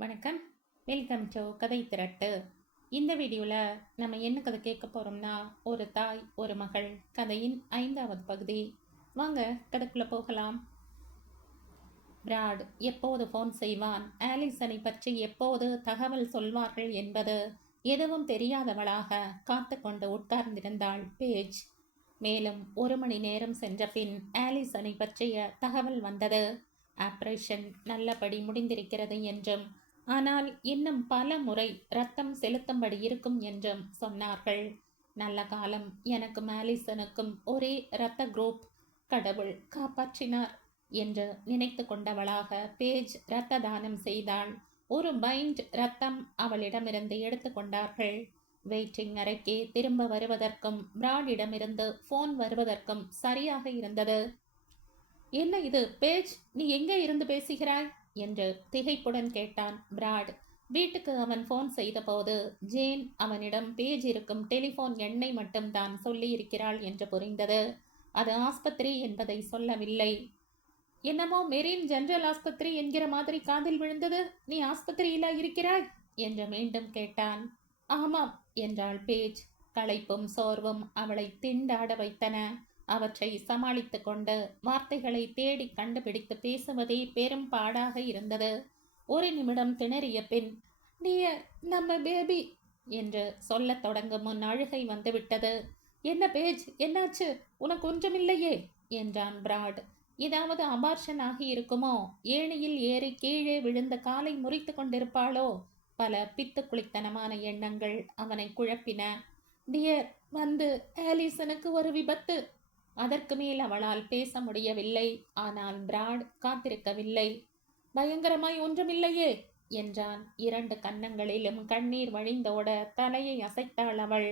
வணக்கம். Welcome to கதை திரட்டு. இந்த வீடியோவில் நம்ம என்ன கதை கேட்க போகிறோம்னா, ஒரு தாய் ஒரு மகள் கதையின் 5வது பகுதி. வாங்க கதைக்குள்ளே போகலாம். பிராட் எப்போது ஃபோன் செய்வான், ஆலிசனை பற்றி எப்போது தகவல் சொல்வார்கள் என்பது எதுவும் தெரியாதவளாக காத்து கொண்டு உட்கார்ந்திருந்தாள் பேஜ். மேலும் 1 மணி நேரம் சென்ற பின் ஆலிசனை பற்றிய தகவல் வந்தது. ஆப்ரேஷன் நல்லபடி முடிந்திருக்கிறது என்றும், ஆனால் இன்னும் பல முறை ரத்தம் செலுத்தும்படி இருக்கும் என்றும் சொன்னார்கள். நல்ல காலம், எனக்கும் ஆலிசனுக்கும் ஒரே இரத்த குரூப், கடவுள் காப்பாற்றினார் என்று நினைத்து கொண்டவளாக பேஜ் இரத்த தானம் செய்தாள். ஒரு பைண்ட் ரத்தம் அவளிடமிருந்து எடுத்து கொண்டார்கள். வெயிட்டிங் அறைக்கு திரும்ப வருவதற்கும் பிராடிடமிருந்து ஃபோன் வருவதற்கும் சரியாக இருந்தது. என்ன இது பேஜ், நீ எங்கே இருந்து பேசுகிறாய் என்று திகைப்புடன் கேட்டான் பிராட். வீட்டுக்கு அவன் ஃபோன் செய்தபோது ஜேன் அவனிடம் பேஜ் இருக்கும் டெலிஃபோன் எண்ணை மட்டும் தான் சொல்லியிருக்கிறாள் என்று புரிந்தது. அது ஆஸ்பத்திரி என்பதை சொல்லவில்லை. என்னமோ மெரீன் ஜெனரல் ஆஸ்பத்திரி என்கிற மாதிரி காதில் விழுந்தது. நீ ஆஸ்பத்திரியில இருக்கிறாய் என்று மீண்டும் கேட்டான். ஆமாம் என்றாள் பேஜ். களைப்பும் சோர்வும் அவளை திண்டாட வைத்தன. அவற்றை சமாளித்து கொண்டு வார்த்தைகளை தேடி கண்டுபிடித்து பேசுவதே பெரும் பாடாக இருந்தது. ஒரு நிமிடம் திணறிய பின், டியர் நம்ம பேபி என்று சொல்லத் தொடங்கும் முன் அழுகை வந்துவிட்டது. என்ன பேஜ், என்னாச்சு? உனக்கு ஒன்றுமில்லையே என்றான் பிராட். ஏதாவது அபார்ஷன் ஆகி இருக்குமோ? ஏணியில் ஏறி கீழே விழுந்த காலை முறித்து கொண்டிருப்பாளோ? பல பித்து குளித்தனமான எண்ணங்கள் அவனை குழப்பின. டியர், வந்து ஆலிசனுக்கு ஒரு விபத்து. அதற்கு மேல் அவளால் பேச முடியவில்லை. ஆனால் பிராட் காத்திருக்கவில்லை. பயங்கரமாய் ஒன்றுமில்லையே என்றான். 2 கன்னங்களிலும் கண்ணீர் வழிந்தோட தலையை அசைத்தாள் அவள்.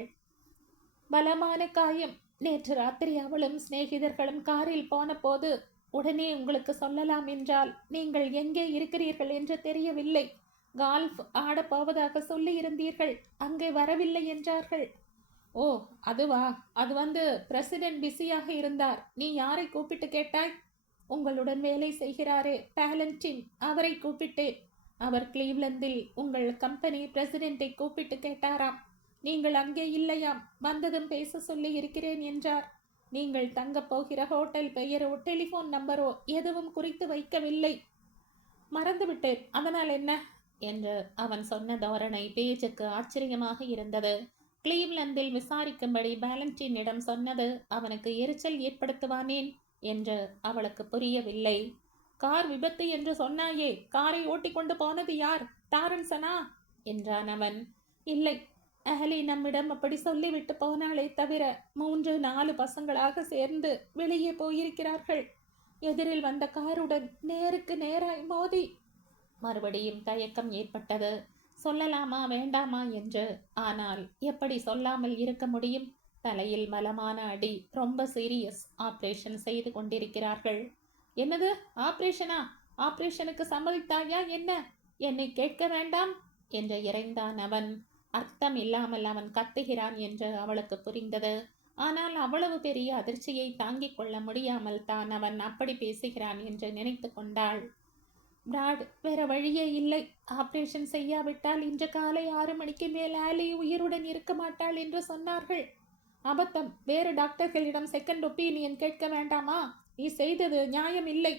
பலமான காயம். நேற்று ராத்திரி அவளும் சிநேகிதர்களும் காரில் போன போது உடனே உங்களுக்கு சொல்லலாம் என்றால் நீங்கள் எங்கே இருக்கிறீர்கள் என்று தெரியவில்லை. கால்ஃப் ஆடப்போவதாக சொல்லி இருந்தீர்கள். அங்கே வரவில்லை என்றார்கள். ஓ, அதுவா? அது பிரசிடென்ட் பிஸியாக இருந்தார். நீ யாரை கூப்பிட்டு கேட்டாய்? உங்களுடன் வேலை செய்கிறாரே பேலண்டின், அவரை கூப்பிட்டேன். அவர் கிளீவ்லந்தில் உங்கள் கம்பெனி பிரசிடென்ட்டை கூப்பிட்டு கேட்டாராம். நீங்கள் அங்கே இல்லையாம். வந்ததும் பேச சொல்லி இருக்கிறேன் என்றார். நீங்கள் தங்கப் போகிற ஹோட்டல் பெயரோ டெலிஃபோன் நம்பரோ எதுவும் குறித்து வைக்கவில்லை. மறந்துவிட்டேன், அதனால் என்ன என்று அவன் சொன்ன தோரணை பேஜுக்கு ஆச்சரியமாக இருந்தது. கிளீவ்லந்தில் விசாரிக்கும்படி பேலண்டினிடம் சொன்னது அவனுக்கு எரிச்சல் ஏற்படுத்துவானேன் என்று அவளுக்கு புரியவில்லை. கார் விபத்து என்று சொன்னாயே, காரை ஓட்டிக்கொண்டு போனது யார்? டாரன்சனா என்றான் அவன். இல்லை, ஆலி நம்மிடம் அப்படி சொல்லிவிட்டு போனாலே தவிர 3-4 பசங்களாக சேர்ந்து வெளியே போயிருக்கிறார்கள். எதிரில் வந்த காருடன் நேருக்கு நேராய் மோதி. மறுபடியும் தயக்கம் ஏற்பட்டது. சொல்லலாமா வேண்டாமா என்று. ஆனால் எப்படி சொல்லாமல் இருக்க முடியும்? தலையில் பலமான அடி. ரொம்ப சீரியஸ். ஆபரேஷன் செய்து கொண்டிருக்கிறார்கள். என்னது ஆபரேஷனா? ஆபரேஷனுக்கு சம்மதித்தாயா என்ன? என்னை கேட்க வேண்டாம் என்று இறைந்தான் அவன். அர்த்தம் இல்லாமல் அவன் கத்துகிறான் என்று அவளுக்கு புரிந்தது. ஆனால் அவ்வளவு பெரிய அதிர்ச்சியை தாங்கிக் கொள்ள முடியாமல் தான் அவன் அப்படி பேசுகிறான் என்று நினைத்து கொண்டாள். பிராட், வேற வழியே இல்லை. ஆபரேஷன் செய்யாவிட்டால் இன்று காலை 6 மணிக்கு மேல் ஆலி உயிருடன் இருக்க மாட்டாள் என்று சொன்னார்கள். அபத்தம். வேறு டாக்டர்களிடம் செகண்ட் ஒப்பீனியன் கேட்க வேண்டாமா? நீ செய்தது நியாயம் இல்லை.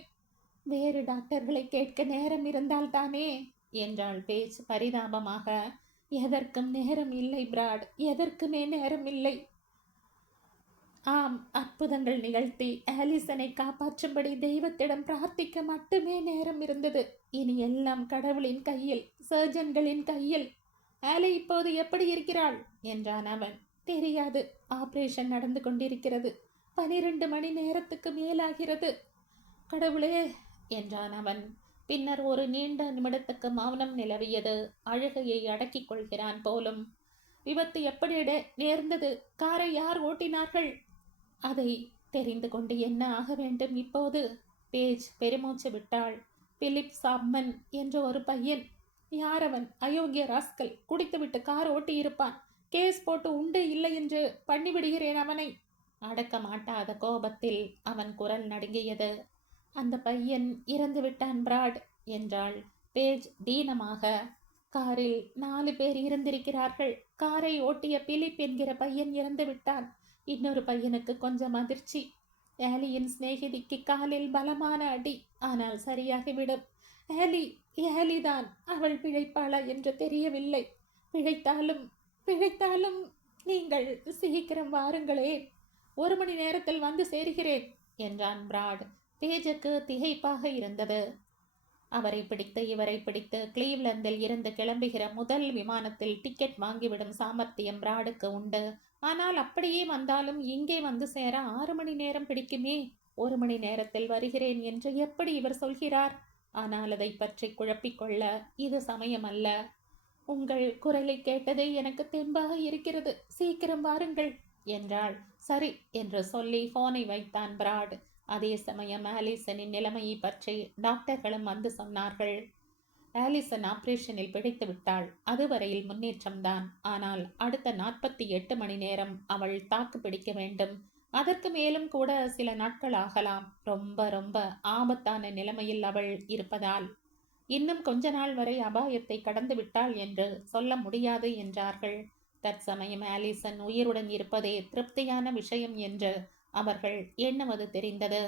வேறு டாக்டர்களை கேட்க நேரம் இருந்தால் தானே என்றாள் பேஜ் பரிதாபமாக. எதற்கும் நேரம் இல்லை பிராட், எதற்குமே நேரம் இல்லை. ஆம், அற்புதங்கள் நிகழ்த்தி ஆலிசனை காப்பாற்றும்படி தெய்வத்திடம் பிரார்த்திக்க மட்டுமே நேரம் இருந்தது. இனி எல்லாம் கடவுளின் கையில், சர்ஜன்களின் கையில். ஆலி இப்போது எப்படி இருக்கிறாள் என்றான் அவன். தெரியாது. ஆபரேஷன் நடந்து கொண்டிருக்கிறது. 12 மணி நேரத்துக்கு மேலாகிறது. கடவுளே என்றான் அவன். பின்னர் ஒரு நீண்ட நிமிடத்துக்கு மௌனம் நிலவியது. அழுகையை அடக்கிக் கொள்கிறான் போலும். விபத்து எப்படி நேர்ந்தது? காரை யார் ஓட்டினார்கள்? அதை தெரிந்து கொண்டு என்ன ஆக வேண்டும் இப்போது? பேஜ் பெருமூச்சு விட்டாள். பிலிப் சாப்மன் என்ற ஒரு பையன். யார் அவன்? அயோக்கிய ராஸ்கல். குடித்துவிட்டு கார் ஓட்டியிருப்பான். கேஸ் போட்டு உண்டு இல்லை என்று பண்ணிவிடுகிறேன் அவனை. அடக்க மாட்டாத கோபத்தில் அவன் குரல் நடுங்கியது. அந்த பையன் இறந்து விட்டான் பிராட் என்றாள். பேஜ் தீனமாக. காரில் 4 பேர் இருந்திருக்கிறார்கள். காரை ஓட்டிய பிலிப் என்கிற பையன் இறந்து விட்டான். இன்னொரு பையனுக்கு கொஞ்சம் அதிர்ச்சி. ஆலியின் சிநேகிதிக்கு காலில் பலமான அடி. ஆனால் சரியாகிவிடும். ஆலி ஆலிதான். அவள் பிழைப்பாளா என்று தெரியவில்லை. பிழைத்தாலும் பிழைத்தாலும் நீங்கள் சீக்கிரம் வாருங்களேன். 1 மணி நேரத்தில் வந்து சேர்கிறேன் என்றான் பிராட். பேஜுக்கு திகைப்பாக இருந்தது. அவரை பிடித்து இவரை பிடித்து கிளீவ்லந்தில் இருந்து கிளம்புகிற முதல் விமானத்தில் டிக்கெட் வாங்கிவிடும் சாமர்த்தியம் பிராடுக்கு உண்டு. ஆனால் அப்படியே வந்தாலும் இங்கே வந்து சேர 6 மணி நேரம் பிடிக்குமே. 1 மணி நேரத்தில் வருகிறேன் என்று எப்படி இவர் சொல்கிறார்? ஆனால் அதை பற்றி குழப்பிக்கொள்ள இது சமயம் அல்ல. உங்கள் குரலை கேட்டதே எனக்கு தெம்பாக இருக்கிறது. சீக்கிரம் வாருங்கள் என்றாள். சரி என்று சொல்லி போனை வைத்தான் பிராட். அதே சமயம் ஆலிசனின் நிலைமையை பற்றி டாக்டர்களும் வந்து சொன்னார்கள். ஆலிசன் ஆபரேஷனில் பிடித்து விட்டாள். அதுவரையில் முன்னேற்றம்தான். ஆனால் அடுத்த 48 மணி நேரம் அவள் தாக்கு பிடிக்க வேண்டும். அதற்கு மேலும் கூட சில நாட்கள் ஆகலாம். ரொம்ப ரொம்ப ஆபத்தான நிலைமையில் அவள் இருப்பதால் இன்னும் கொஞ்ச நாள் வரை அபாயத்தை கடந்து விட்டாள் என்று சொல்ல முடியாது என்றார்கள். தற்சமயம் ஆலிசன் உயிருடன் இருப்பதே திருப்தியான விஷயம் என்று அவர்கள் எண்ணுவது தெரிந்தது.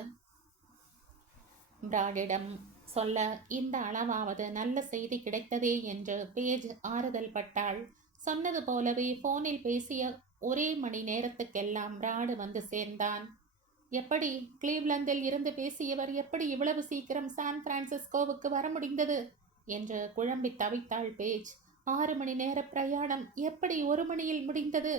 பிராடிடம் சொல்ல இந்த அளவாவது நல்ல செய்தி கிடைத்ததே என்று பேஜ் ஆறுதல் பட்டாள். சொன்னது போலவே போனில் பேசிய ஒரே மணி நேரத்துக்கெல்லாம் பிராடு வந்து சேர்ந்தான். எப்படி கிளீவ்லந்தில் இருந்து பேசியவர் எப்படி இவ்வளவு சீக்கிரம் சான் பிரான்சிஸ்கோவுக்கு வர முடிந்தது என்று குழம்பி தவித்தாள் பேஜ். 6 மணி நேர பிரயாணம் எப்படி 1 மணியில் முடிந்தது?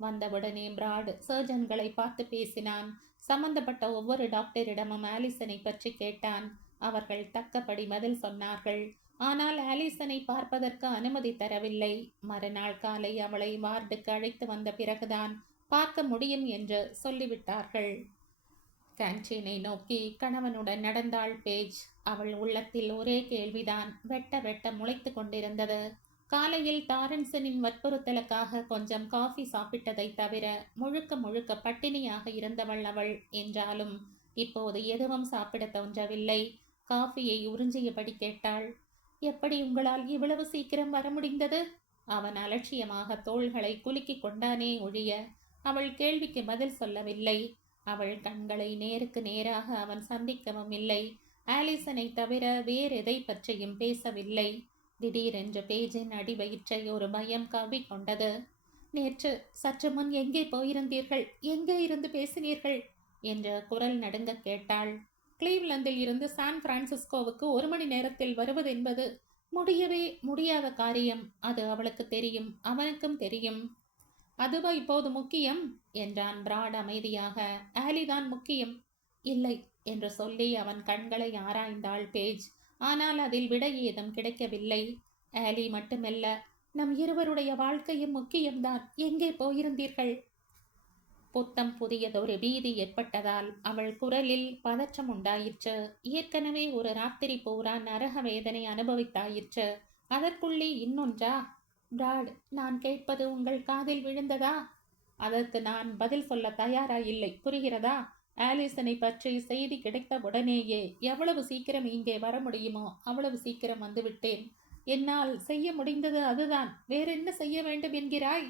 வந்தவுடனே பிராட் சர்ஜன்களை பார்த்து பேசினான். சம்பந்தப்பட்ட ஒவ்வொரு டாக்டரிடமும் ஆலிசனை பற்றி கேட்டான். அவர்கள் தக்கபடி பதில் சொன்னார்கள். ஆனால் ஆலிசனை பார்ப்பதற்கு அனுமதி தரவில்லை. மறுநாள் காலை அவளை வார்டுக்கு அழைத்து வந்த பிறகுதான் பார்க்க முடியும் என்று சொல்லிவிட்டார்கள். கேன்டீனை நோக்கி கணவனுடன் நடந்தாள் பேஜ். அவள் உள்ளத்தில் ஒரே கேள்விதான் வெட்ட வெட்ட முளைத்து கொண்டிருந்தது. காலையில் டாரன்சனின் வற்புறுத்தலுக்காக கொஞ்சம் காஃபி சாப்பிட்டதை தவிர முழுக்க முழுக்க பட்டினியாக இருந்தவள் அவள். என்றாலும் இப்போது எதுவும் சாப்பிட தோன்றவில்லை. காஃபியை உறிஞ்சியபடி கேட்டாள். எப்படி உங்களால் இவ்வளவு சீக்கிரம் வர முடிந்தது? அவன் அலட்சியமாக தோள்களை குலுக்கி கொண்டானே ஒழிய அவள் கேள்விக்கு பதில் சொல்லவில்லை. அவள் கண்களை நேருக்கு நேராக அவன் சந்திக்கவும் இல்லை. ஆலிசனை தவிர வேறெதை பற்றியும் பேசவில்லை. திடீரென்று பேஜின் அடிவயிற்றை ஒரு பயம் கவ்வி கொண்டது. நேற்று சற்று முன் எங்கே போயிருந்தீர்கள்? எங்கே இருந்து பேசினீர்கள் என்ற குரல் நடுங்க கேட்டாள். கிளீவ்லந்தில் இருந்து சான் பிரான்சிஸ்கோவுக்கு 1 மணி நேரத்தில் வருவதென்பது முடியவே முடியாத காரியம். அது அவளுக்கு தெரியும், அவனுக்கும் தெரியும். அதுவா இப்போது முக்கியம் என்றான் பிராட் அமைதியாக. ஆலிதான் முக்கியம். இல்லை என்று சொல்லி அவன் கண்களை ஆராய்ந்தாள் பேஜ். ஆனால் அதில் விடை ஏதும் கிடைக்கவில்லை. ஆலி மட்டுமல்ல, நம் இருவருடைய வாழ்க்கையும் முக்கியம்தான். எங்கே போயிருந்தீர்கள்? புத்தம் புதியதொரு பீதி ஏற்பட்டதால் அவள் குரலில் பதற்றம் உண்டாயிற்று. ஏற்கனவே ஒரு ராத்திரி பூரா நரக வேதனை அனுபவித்தாயிற்று. அதற்குள்ளே இன்னொன்றா? பிராட், நான் கேட்பது உங்கள் காதில் விழுந்ததா? அதற்கு நான் பதில் சொல்ல தயாராயில்லை. புரிகிறதா? ஆலிசனை பற்றி செய்தி கிடைத்த உடனேயே எவ்வளவு சீக்கிரம் இங்கே வர முடியுமோ அவ்வளவு சீக்கிரம் வந்துவிட்டேன். என்னால் செய்ய முடிந்தது அதுதான். வேறென்ன செய்ய வேண்டும் என்கிறாய்?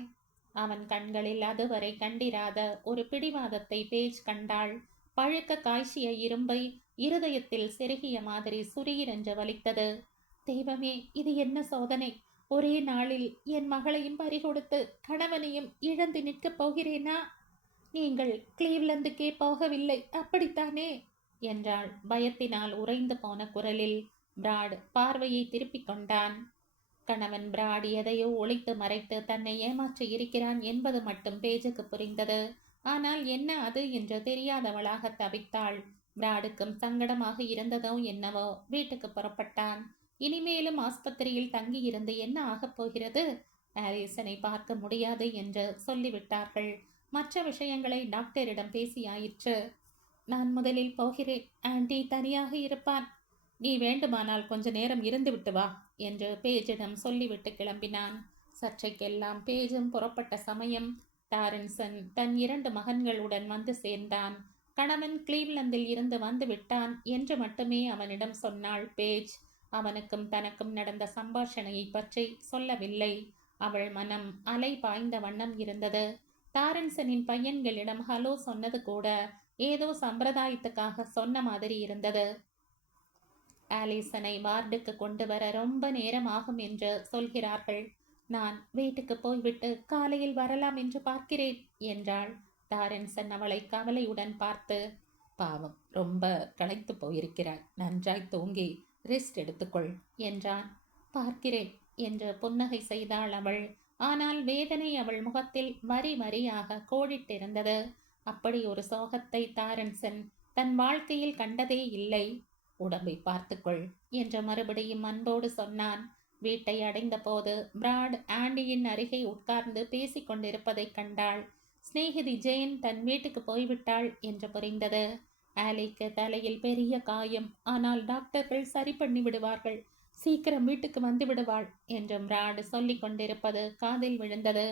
அவன் கண்களில் அதுவரை கண்டிராத ஒரு பிடிவாதத்தை பேஜ் கண்டாள். பழுக்க காய்ச்சிய இரும்பை இருதயத்தில் செருகிய மாதிரி சுரீரென்று வலித்தது. தெய்வமே, இது என்ன சோதனை! ஒரே நாளில் என் மகளையும் பறிகொடுத்து கணவனையும் இழந்து நிற்கப் போகிறேனா? நீங்கள் கிளீவ்லந்துக்கே போகவில்லை, அப்படித்தானே என்றாள் பயத்தினால் உறைந்து போன குரலில். பிராட் பார்வையை திருப்பிக் கொண்டான். கணவன் பிராட் எதையோ ஒளித்து மறைத்து தன்னை ஏமாற்றி இருக்கிறான் என்பது மட்டும் பேஜுக்கு புரிந்தது. ஆனால் என்ன அது என்று தெரியாதவளாக தவித்தாள். பிராடுக்கும் சங்கடமாக இருந்ததோ என்னவோ. வீட்டுக்கு புறப்பட்டான். இனிமேலும் ஆஸ்பத்திரியில் தங்கியிருந்து என்ன ஆகப் போகிறது? ஆலிசனை பார்க்க முடியாது என்று சொல்லிவிட்டார்கள். மற்ற விஷயங்களை டாக்டரிடம் பேசியாயிற்று. நான் முதலில் போகிறேன். ஆண்டி தனியாக இருப்பான். நீ வேண்டுமானால் கொஞ்ச நேரம் இருந்துவிட்டு வா என்று பேஜிடம் சொல்லிவிட்டு கிளம்பினான். சற்றைக்கெல்லாம் பேஜும் புறப்பட்ட சமயம் டாரன்சன் தன் 2 மகன்களுடன் வந்து சேர்ந்தான். கணவன் கிளீவ்லந்தில் இருந்து வந்து விட்டான் என்று மட்டுமே அவனிடம் சொன்னாள் பேஜ். அவனுக்கும் தனக்கும் நடந்த சம்பாஷணையை பற்றி சொல்லவில்லை. அவள் மனம் அலை பாய்ந்த வண்ணம் இருந்தது. டாரன்சனின் பையன்களிடம் ஹலோ சொன்னது கூட ஏதோ சம்பிரதாயத்துக்காக சொன்ன மாதிரி இருந்தது. ஆலிசனை வார்டுக்கு கொண்டு வர ரொம்ப நேரம் ஆகும் என்று சொல்கிறார்கள். நான் வீட்டுக்கு போய்விட்டு காலையில் வரலாம் என்று பார்க்கிறேன் என்றாள். டாரன்சன் அவளை கவலையுடன் பார்த்து, பாவம், ரொம்ப களைத்து போயிருக்கிறாய், நன்றாய் தூங்கி ரெஸ்ட் எடுத்துக்கொள் என்றான். பார்க்கிறேன் என்று புன்னகை செய்தாள் அவள். ஆனால் வேதனை அவள் முகத்தில் வரி வரியாக கோடிட்டிருந்தது. அப்படி ஒரு சோகத்தை டாரன்சன் தன் வாழ்க்கையில் கண்டதே இல்லை. உடம்பை பார்த்துக்கொள் என்று மறுபடியும் அன்போடு சொன்னான். வீட்டை அடைந்த போது பிராட் ஆண்டியின் அருகே உட்கார்ந்து பேசிக் கொண்டிருப்பதைக் கண்டாள். சிநேகிதி ஜெயின் தன் வீட்டுக்கு போய்விட்டாள் என்று புரிந்தது. ஆலிக்கு தலையில் பெரிய காயம், ஆனால் டாக்டர்கள் சரி பண்ணி விடுவார்கள், சீக்கிரம் வீட்டுக்கு வந்து விடுவாள் என்று பிராட் சொல்லிக் கொண்டிருப்பது காதில் விழுந்தது.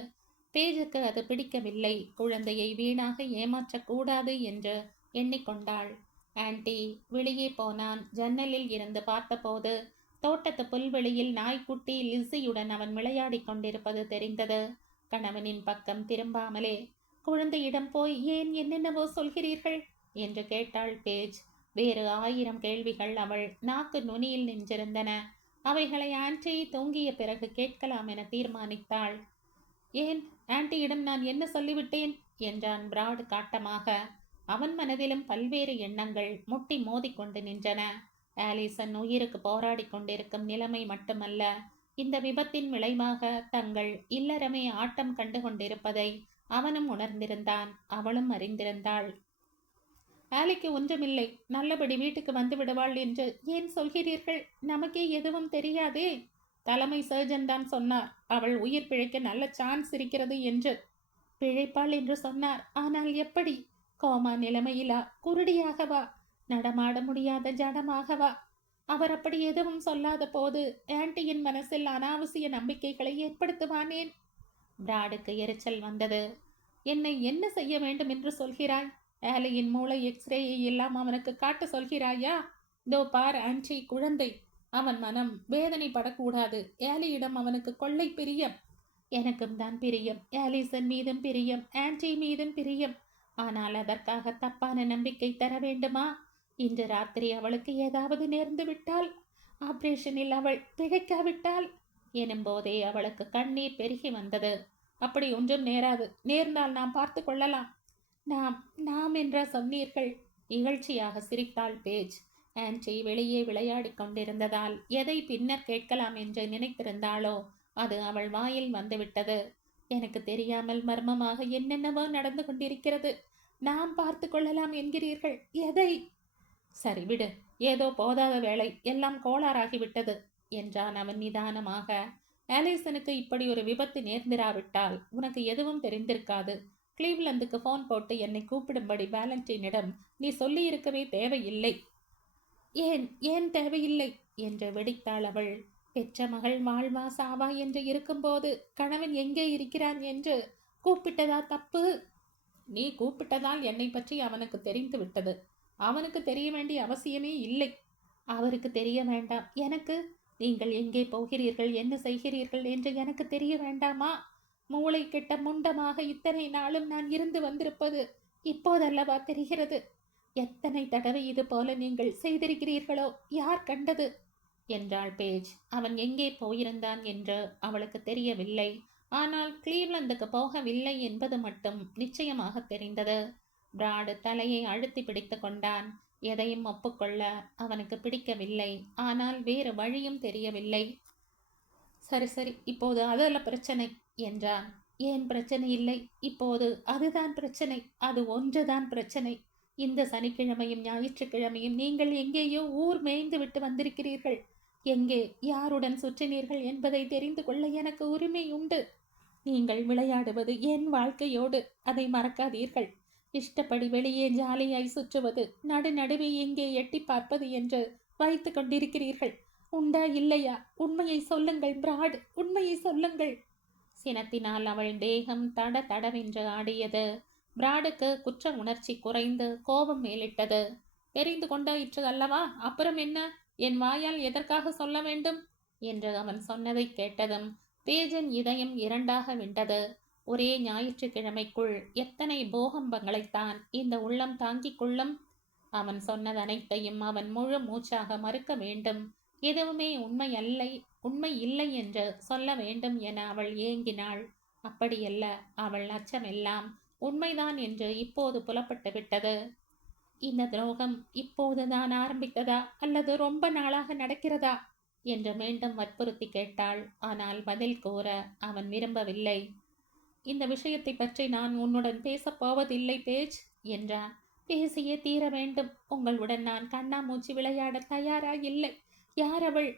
பேஜுக்கு அது பிடிக்கவில்லை. குழந்தையை வீணாக ஏமாற்றக்கூடாது என்று எண்ணிக்கொண்டாள். ஆன்டி வெளியே போனான். ஜன்னலில் இருந்து பார்த்தபோது தோட்டத்து புல்வெளியில் நாய்க்குட்டி லிஸியுடன் அவன் விளையாடி கொண்டிருப்பது தெரிந்தது. கணவனின் பக்கம் திரும்பாமலே, குழந்தையிடம் போய் ஏன் என்னென்னவோ சொல்கிறீர்கள் என்று கேட்டாள் பேஜ். வேறு 1000 கேள்விகள் அவள் நாக்கு நுனியில் நின்றிருந்தன. அவைகளை ஆன்டி தூங்கிய பிறகு கேட்கலாம் என தீர்மானித்தாள். ஏன், ஆன்டியிடம் நான் என்ன சொல்லிவிட்டேன் என்றான் பிராட் காட்டமாக. அவன் மனதிலும் பல்வேறு எண்ணங்கள் முட்டி மோதிக்கொண்டு நின்றன. ஆலிசன் உயிருக்கு போராடி கொண்டிருக்கும் நிலைமை மட்டுமல்ல, இந்த விபத்தின் விளைவாக தங்கள் இல்லறமே ஆட்டம் கண்டு கொண்டிருப்பதை அவனும் உணர்ந்திருந்தான். அவளும் அறிந்திருந்தாள். ஆலிக்கு ஒன்றுமில்லை, நல்லபடி வீட்டுக்கு வந்து விடுவாள் என்று ஏன் சொல்கிறீர்கள்? நமக்கே எதுவும் தெரியாதே. தலைமை சர்ஜன் தான் சொன்னார், அவள் உயிர் பிழைக்க நல்ல சான்ஸ் இருக்கிறது என்று. பிழைப்பாள் என்று சொன்னார், ஆனால் எப்படி? கோமா நிலைமையிலா? குருடியாகவா? நடமாட முடியாத ஜடமாகவா? அவர் அப்படி எதுவும் சொல்லாத போது ஆன்டியின் மனசில் அனாவசிய நம்பிக்கைகளை ஏற்படுத்துவானேன்? பிராடுக்கு எரிச்சல் வந்தது. என்னை என்ன செய்ய வேண்டும் என்று சொல்கிறாய்? ஆலியின் மூளை எக்ஸ்ரேயை எல்லாம் அவனுக்கு காட்ட சொல்கிறாயா? தோ பார் ஆன்டி, குழந்தை, அவன் மனம் வேதனைப்படக்கூடாது. ஆலியிடம் அவனுக்கு கொள்ளை பிரியம். எனக்கும் தான் பிரியம், ஆலிசன் மீதும் பிரியம், ஆன்டி மீதும் பிரியம். ஆனால் அதற்காக தப்பான நம்பிக்கை தர வேண்டுமா? இன்று ராத்திரி அவளுக்கு ஏதாவது நேர்ந்து விட்டால், ஆபரேஷனில் அவள் பிழைக்காவிட்டால் எனும்போதே அவளுக்கு கண்ணீர் பெருகி வந்தது. அப்படி ஒன்றும் நேராது, நேர்ந்தால் நாம் பார்த்து கொள்ளலாம். நாம் என்ற சொன்னீர்கள். இகழ்ச்சியாக சிரித்தாள் பேஜ். ஆன்டி வெளியே விளையாடி கொண்டிருந்ததால் எதை பின்னர் கேட்கலாம் என்று நினைத்திருந்தாளோ அது அவள் வாயில் வந்துவிட்டது. எனக்கு தெரியாமல் மர்மமாக என்னென்னவோ நடந்து கொண்டிருக்கிறது. நாம் பார்த்து கொள்ளலாம் என்கிறீர்கள். எதை? சரி விடு, ஏதோ போதாத வேலை, எல்லாம் கோளாறாகிவிட்டது என்றான் அவன் நிதானமாக. ஆலிசனுக்கு இப்படி ஒரு விபத்து நேர்ந்திராவிட்டால் உனக்கு எதுவும் தெரிந்திருக்காது. கிளீவ்லந்துக்கு போன் போட்டு என்னை கூப்பிடும்படி வேலண்டினிடம் நீ சொல்லியிருக்கவே தேவையில்லை. ஏன் தேவையில்லை என்று வெடித்தாள் அவள். பெற்ற மகள் வாழ்வா சாவா என்று இருக்கும்போது கணவன் எங்கே இருக்கிறான் என்று கூப்பிட்டதா தப்பு? நீ கூப்பிட்டதால் என்னை பற்றி அவனுக்கு தெரிந்து விட்டது. அவனுக்கு தெரிய வேண்டிய அவசியமே இல்லை. அவருக்கு தெரிய வேண்டாம். எனக்கு? நீங்கள் எங்கே போகிறீர்கள், என்ன செய்கிறீர்கள் என்று எனக்கு தெரிய வேண்டாமா? மூளை கெட்ட முண்டமாக இத்தனை நாளும் நான் இருந்து வந்திருப்பது இப்போதல்லவா தெரிகிறது. எத்தனை தடவை இது போல நீங்கள் செய்திருக்கிறீர்களோ, யார் கண்டது என்றாள் பேஜ். அவன் எங்கே போயிருந்தான் என்று அவளுக்கு தெரியவில்லை. ஆனால் கிளீவ்லந்துக்கு போகவில்லை என்பது மட்டும் நிச்சயமாக தெரிந்தது. பிராடு தலையை அழுத்தி பிடித்து கொண்டான். எதையும் ஒப்புக்கொள்ள அவனுக்கு பிடிக்கவில்லை. ஆனால் வேறு வழியும் தெரியவில்லை. சரி, இப்போது அதல்ல பிரச்சனை என்றான். ஏன் பிரச்சனை இல்லை? இப்போது அதுதான் பிரச்சனை. அது ஒன்றுதான் பிரச்சனை. இந்த சனிக்கிழமையும் ஞாயிற்றுக்கிழமையும் நீங்கள் எங்கேயோ ஊர் மேய்ந்து விட்டு வந்திருக்கிறீர்கள். எங்கே, யாருடன் சுற்றினீர்கள் என்பதை தெரிந்து கொள்ள எனக்கு உரிமை உண்டு. நீங்கள் விளையாடுவது என் வாழ்க்கையோடு, அதை மறக்காதீர்கள். இஷ்டப்படி வெளியே ஜாலியாய் சுற்றுவது, நடுவே எங்கே எட்டி பார்ப்பது என்று வைத்து கொண்டிருக்கிறீர்கள். உண்டா இல்லையா? உண்மையை சொல்லுங்கள் பிராட், உண்மையை சொல்லுங்கள். சினத்தினால் அவள் தேகம் தட தடவென்று ஆடியது. பிராடுக்கு குற்ற உணர்ச்சி குறைந்து கோபம் மேலிட்டது. தெரிந்து கொண்டாயிற்று அல்லவா, அப்புறம் என்ன? என் வாயால் எதற்காக சொல்ல வேண்டும் என்று அவன் சொன்னதை கேட்டதும் பேஜின் இதயம் இரண்டாக விண்டது. ஒரே ஞாயிற்றுக்கிழமைக்குள் எத்தனை போகம்பங்களைத்தான் இந்த உள்ளம் தாங்கிக் கொள்ளும்? அவன் சொன்னது அனைத்தையும் அவன் முழு மூச்சாக மறுக்க வேண்டும். எதுவுமே உண்மை இல்லை என்று சொல்ல வேண்டும் என அவள் ஏங்கினாள். அப்படியல்ல, அவள் அச்சமெல்லாம் உண்மைதான் என்று இப்போது புலப்பட்டு விட்டது. இந்த துரோகம் இப்போதுதான் ஆரம்பித்ததா அல்லது ரொம்ப நாளாக நடக்கிறதா என்று மீண்டும் வற்புறுத்தி கேட்டாள். ஆனால் பதில் கூற அவன் விரும்பவில்லை. இந்த விஷயத்தை பற்றி நான் உன்னுடன் பேசப் போவதில்லை பேஜ் என்றான். பேசியே தீர வேண்டும். உங்களுடன் நான் கண்ணாமூச்சி விளையாட தயாராயில்லை. யார் அவள்?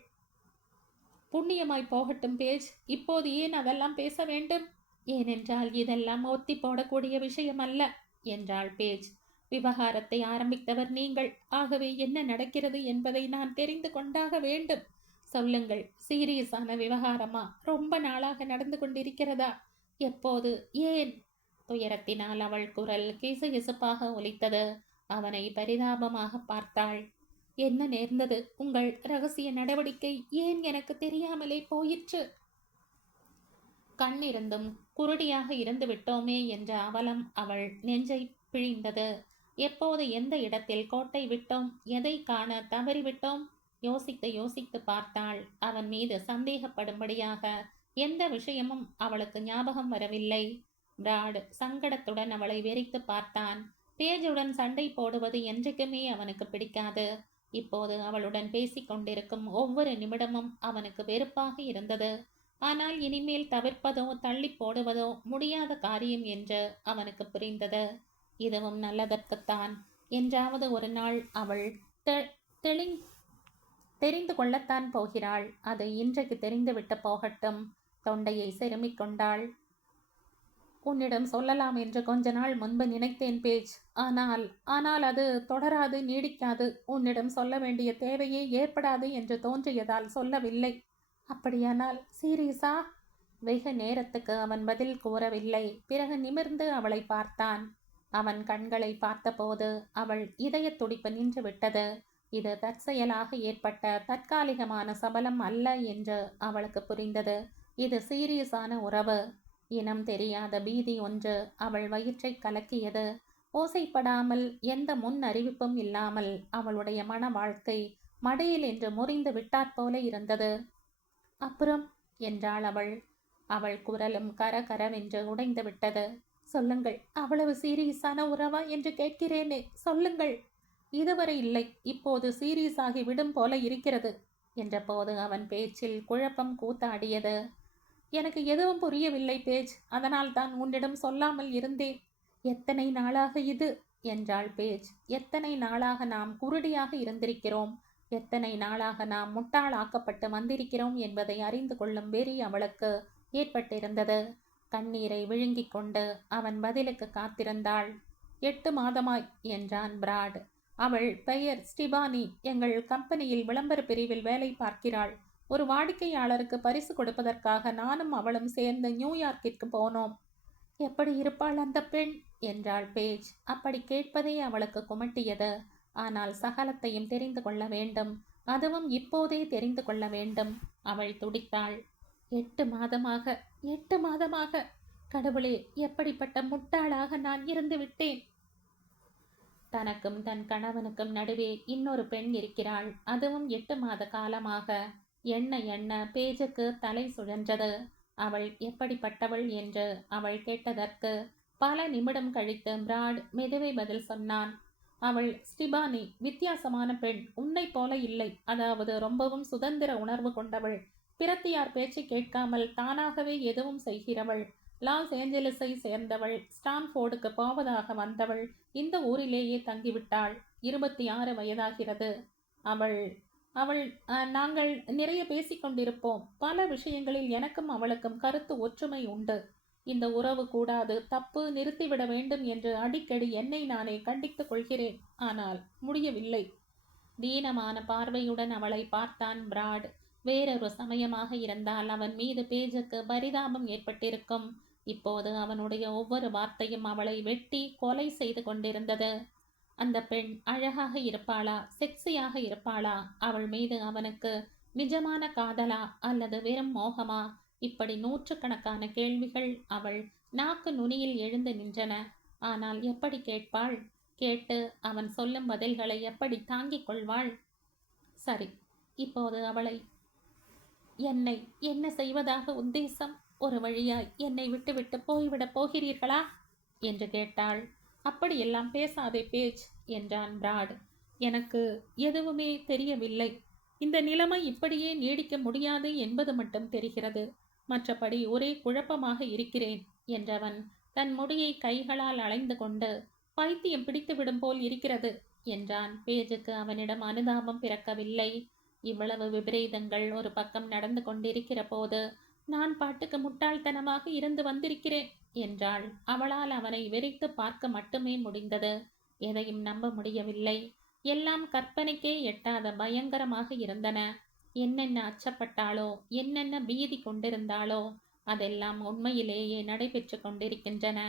புண்ணியமாய் போகட்டும் பேஜ். இப்போது ஏன் அதெல்லாம் பேச வேண்டும்? ஏனென்றால் இதெல்லாம் ஒத்தி போடக்கூடிய விஷயம் அல்ல என்றாள் பேஜ். விவகாரத்தை ஆரம்பித்தவர் நீங்கள். ஆகவே என்ன நடக்கிறது என்பதை நான் தெரிந்து கொண்டாக வேண்டும். சொல்லுங்கள். சீரியஸான விவகாரமா? ரொம்ப நாளாக நடந்து கொண்டிருக்கிறதா? எப்போது? ஏன்? துயரத்தினால் அவள் குரல் கிசுகிசுப்பாக ஒலித்தது. அவனை பரிதாபமாக பார்த்தாள். என்ன நேர்ந்தது? உங்கள் ரகசிய நடவடிக்கை ஏன் எனக்கு தெரியாமலே போயிற்று? கண்ணிருந்தும் குருடியாக இருந்து விட்டோமே என்ற அவலம் அவள் நெஞ்சை பிழிந்தது. எப்போது எந்த இடத்தில் கோட்டை விட்டோம்? எதை காண தவறிவிட்டோம்? யோசித்து யோசித்து பார்த்தாள். அவன் மீது சந்தேகப்படும்படியாக எந்த விஷயமும் அவளுக்கு ஞாபகம் வரவில்லை. பிராட் சங்கடத்துடன் அவளை வெறித்து பார்த்தான். பேஜுடன் சண்டை போடுவது என்றைக்குமே அவனுக்கு பிடிக்காது. இப்போது அவளுடன் பேசிக் கொண்டிருக்கும் ஒவ்வொரு நிமிடமும் அவனுக்கு வெறுப்பாக இருந்தது. ஆனால் இனிமேல் தவிர்ப்பதோ தள்ளி போடுவதோ முடியாத காரியம் என்று அவனுக்கு புரிந்தது. இதுவும் நல்லதற்குத்தான். என்றாவது ஒரு நாள் அவள் தெரிந்து கொள்ளத்தான் போகிறாள். அது இன்றைக்கு தெரிந்துவிட்டு போகட்டும். தொண்டையை செருமிக் கொண்டாள். உன்னிடம் சொல்லலாம் என்று கொஞ்ச நாள் முன்பு நினைத்தேன் பேஜ். ஆனால் அது தொடராது, நீடிக்காது. உன்னிடம் சொல்ல வேண்டிய தேவையே ஏற்படாது என்று தோன்றியதால் சொல்லவில்லை. அப்படியானால் சீரியஸா? வெகு நேரத்துக்கு அவன் பதில் கூறவில்லை. பிறகு நிமிர்ந்து அவளை பார்த்தான். அவன் கண்களை பார்த்தபோது அவள் இதய துடிப்பு நின்று விட்டது. இது தற்செயலாக ஏற்பட்ட தற்காலிகமான சபலம் அல்ல என்று அவளுக்கு புரிந்தது. இது சீரியஸான உறவு. இனம் தெரியாத பீதி ஒன்று அவள் வயிற்றை கலக்கியது. ஓசைப்படாமல், எந்த முன் அறிவிப்பும் இல்லாமல் அவளுடைய மன வாழ்க்கை மடியில் என்று முறிந்து விட்டாற்போல இருந்தது. அப்புறம் என்றாள் அவள். அவள் குரலும் கரகரவென்று உடைந்து விட்டது. சொல்லுங்கள். அவ்வளவு சீரியஸான உறவா என்று கேட்கிறேனே, சொல்லுங்கள். இதுவரை இல்லை, இப்போது சீரியஸாகி விடும் போல இருக்கிறது என்ற போது அவன் பேச்சில் குழப்பம் கூத்தாடியது. எனக்கு எதுவும் புரியவில்லை பேஜ். அதனால் தான் உன்னிடம் சொல்லாமல் இருந்தேன். எத்தனை நாளாக இது என்றாள் பேஜ். எத்தனை நாளாக நாம் குருடியாக இருந்திருக்கிறோம், எத்தனை நாளாக நாம் முட்டாளாக்கப்பட்டு வந்திருக்கிறோம் என்பதை அறிந்து கொள்ளும் வெறி அவளுக்கு ஏற்பட்டிருந்தது. கண்ணீரை விழுங்கிக் கொண்டு அவன் பதிலுக்கு காத்திருந்தாள். 8 மாதமாய் என்றான் பிராட். அவள் பெயர் ஸ்டிபானி. எங்கள் கம்பெனியில் விளம்பர பிரிவில் வேலை பார்க்கிறாள். ஒரு வாடிக்கையாளருக்கு பரிசு கொடுப்பதற்காக நானும் அவளும் சேர்ந்து நியூயார்க்கிற்கு போனோம். எப்படி இருப்பாள் அந்த பெண் என்றாள் பேஜ். அப்படி கேட்பதே அவளுக்கு குமட்டியது. ஆனால் சகலத்தையும் தெரிந்து கொள்ள வேண்டும். அதுவும் இப்போதே தெரிந்து கொள்ள வேண்டும். அவள் துடித்தாள். 8 மாதமாக 8 மாதமாக கடவுளே, எப்படிப்பட்ட முட்டாளாக நான் இருந்து விட்டேன். தனக்கும் தன் கணவனுக்கும் நடுவே இன்னொரு பெண் இருக்கிறாள். அதுவும் 8 மாத காலமாக. எண்ண எண்ண பேஜுக்கு தலை சுழன்றது. அவள் எப்படிப்பட்டவள் என்று அவள் கேட்டதற்கு பல நிமிடம் கழித்து பிராட் மெதுவை பதில் சொன்னான். அவள் ஸ்டிபானி. வித்தியாசமான பெண். உன்னை போல இல்லை. அதாவது ரொம்பவும் சுதந்திர உணர்வு கொண்டவள். பிரத்தியார் பேச்சை கேட்காமல் தானாகவே எதுவும் செய்கிறவள். லாஸ் ஏஞ்சலிஸை சேர்ந்தவள். ஸ்டான்ஃபோர்டுக்கு போவதாக வந்தவள். இந்த ஊரிலேயே தங்கிவிட்டாள். 26 வயதாகிறது. அவள் அவள் நாங்கள் நிறைய பேசிக்கொண்டிருப்போம். பல விஷயங்களில் எனக்கும் அவளுக்கும் கருத்து ஒற்றுமை உண்டு. இந்த உறவு கூடாது, தப்பு, நிறுத்திவிட வேண்டும் என்று அடிக்கடி என்னை நானே கண்டித்துக் கொள்கிறேன். ஆனால் முடியவில்லை. தீனமான பார்வையுடன் அவளை பார்த்தான் பிராட். வேறொரு சமயமாக இருந்தால் அவன் மீது பேஜுக்கு பரிதாபம் ஏற்பட்டிருக்கும். இப்போது அவனுடைய ஒவ்வொரு வார்த்தையும் அவளை வெட்டி கொலை செய்து கொண்டிருந்தது. அந்த பெண் அழகாக இருப்பாளா, செக்ஸியாக இருப்பாளா, அவள் மீது அவனுக்கு நிஜமான காதலா அல்லது வெறும் மோகமா? இப்படி நூற்றுக்கணக்கான கேள்விகள் அவள் நாக்கு நுனியில் எழுந்து நின்றன. ஆனால் எப்படி கேட்பாள்? கேட்டு அவன் சொல்லும் பதில்களை எப்படி தாங்கிக் கொள்வாள்? சரி, இப்போது அவளை என்னை என்ன செய்வதாக உத்தேசம்? ஒரு வழியாய் என்னை விட்டுவிட்டு போய்விடப் போகிறீர்களா என்று கேட்டாள். அப்படியெல்லாம் பேசாதே பேஜ் என்றான் பிராட். எனக்கு எதுவுமே தெரியவில்லை. இந்த நிலைமை இப்படியே நீடிக்க முடியாது என்பது மட்டும் தெரிகிறது. மற்றபடி ஒரே குழப்பமாக இருக்கிறேன் என்றவன் தன் முடியை கைகளால் அலைந்து கொண்டு, பைத்தியம் பிடித்துவிடும் போல் இருக்கிறது என்றான். பேஜுக்கு அவனிடம் அனுதாபம் பிறக்கவில்லை. இவ்வளவு விபரீதங்கள் ஒரு பக்கம் நடந்து கொண்டிருக்கிற போது நான் பாட்டுக்கு முட்டாள்தனமாக இருந்து வந்திருக்கிறேன் என்றாள். அவளால் அவனை வெறித்து பார்க்க மட்டுமே முடிந்தது. எதையும் நம்ப முடியவில்லை. எல்லாம் கற்பனைக்கே எட்டாத பயங்கரமாக இருந்தன. என்னென்ன அச்சப்பட்டாளோ, என்னென்ன பீதி கொண்டிருந்தாளோ, அதெல்லாம் உண்மையிலேயே நடைபெற்று கொண்டிருக்கின்றன.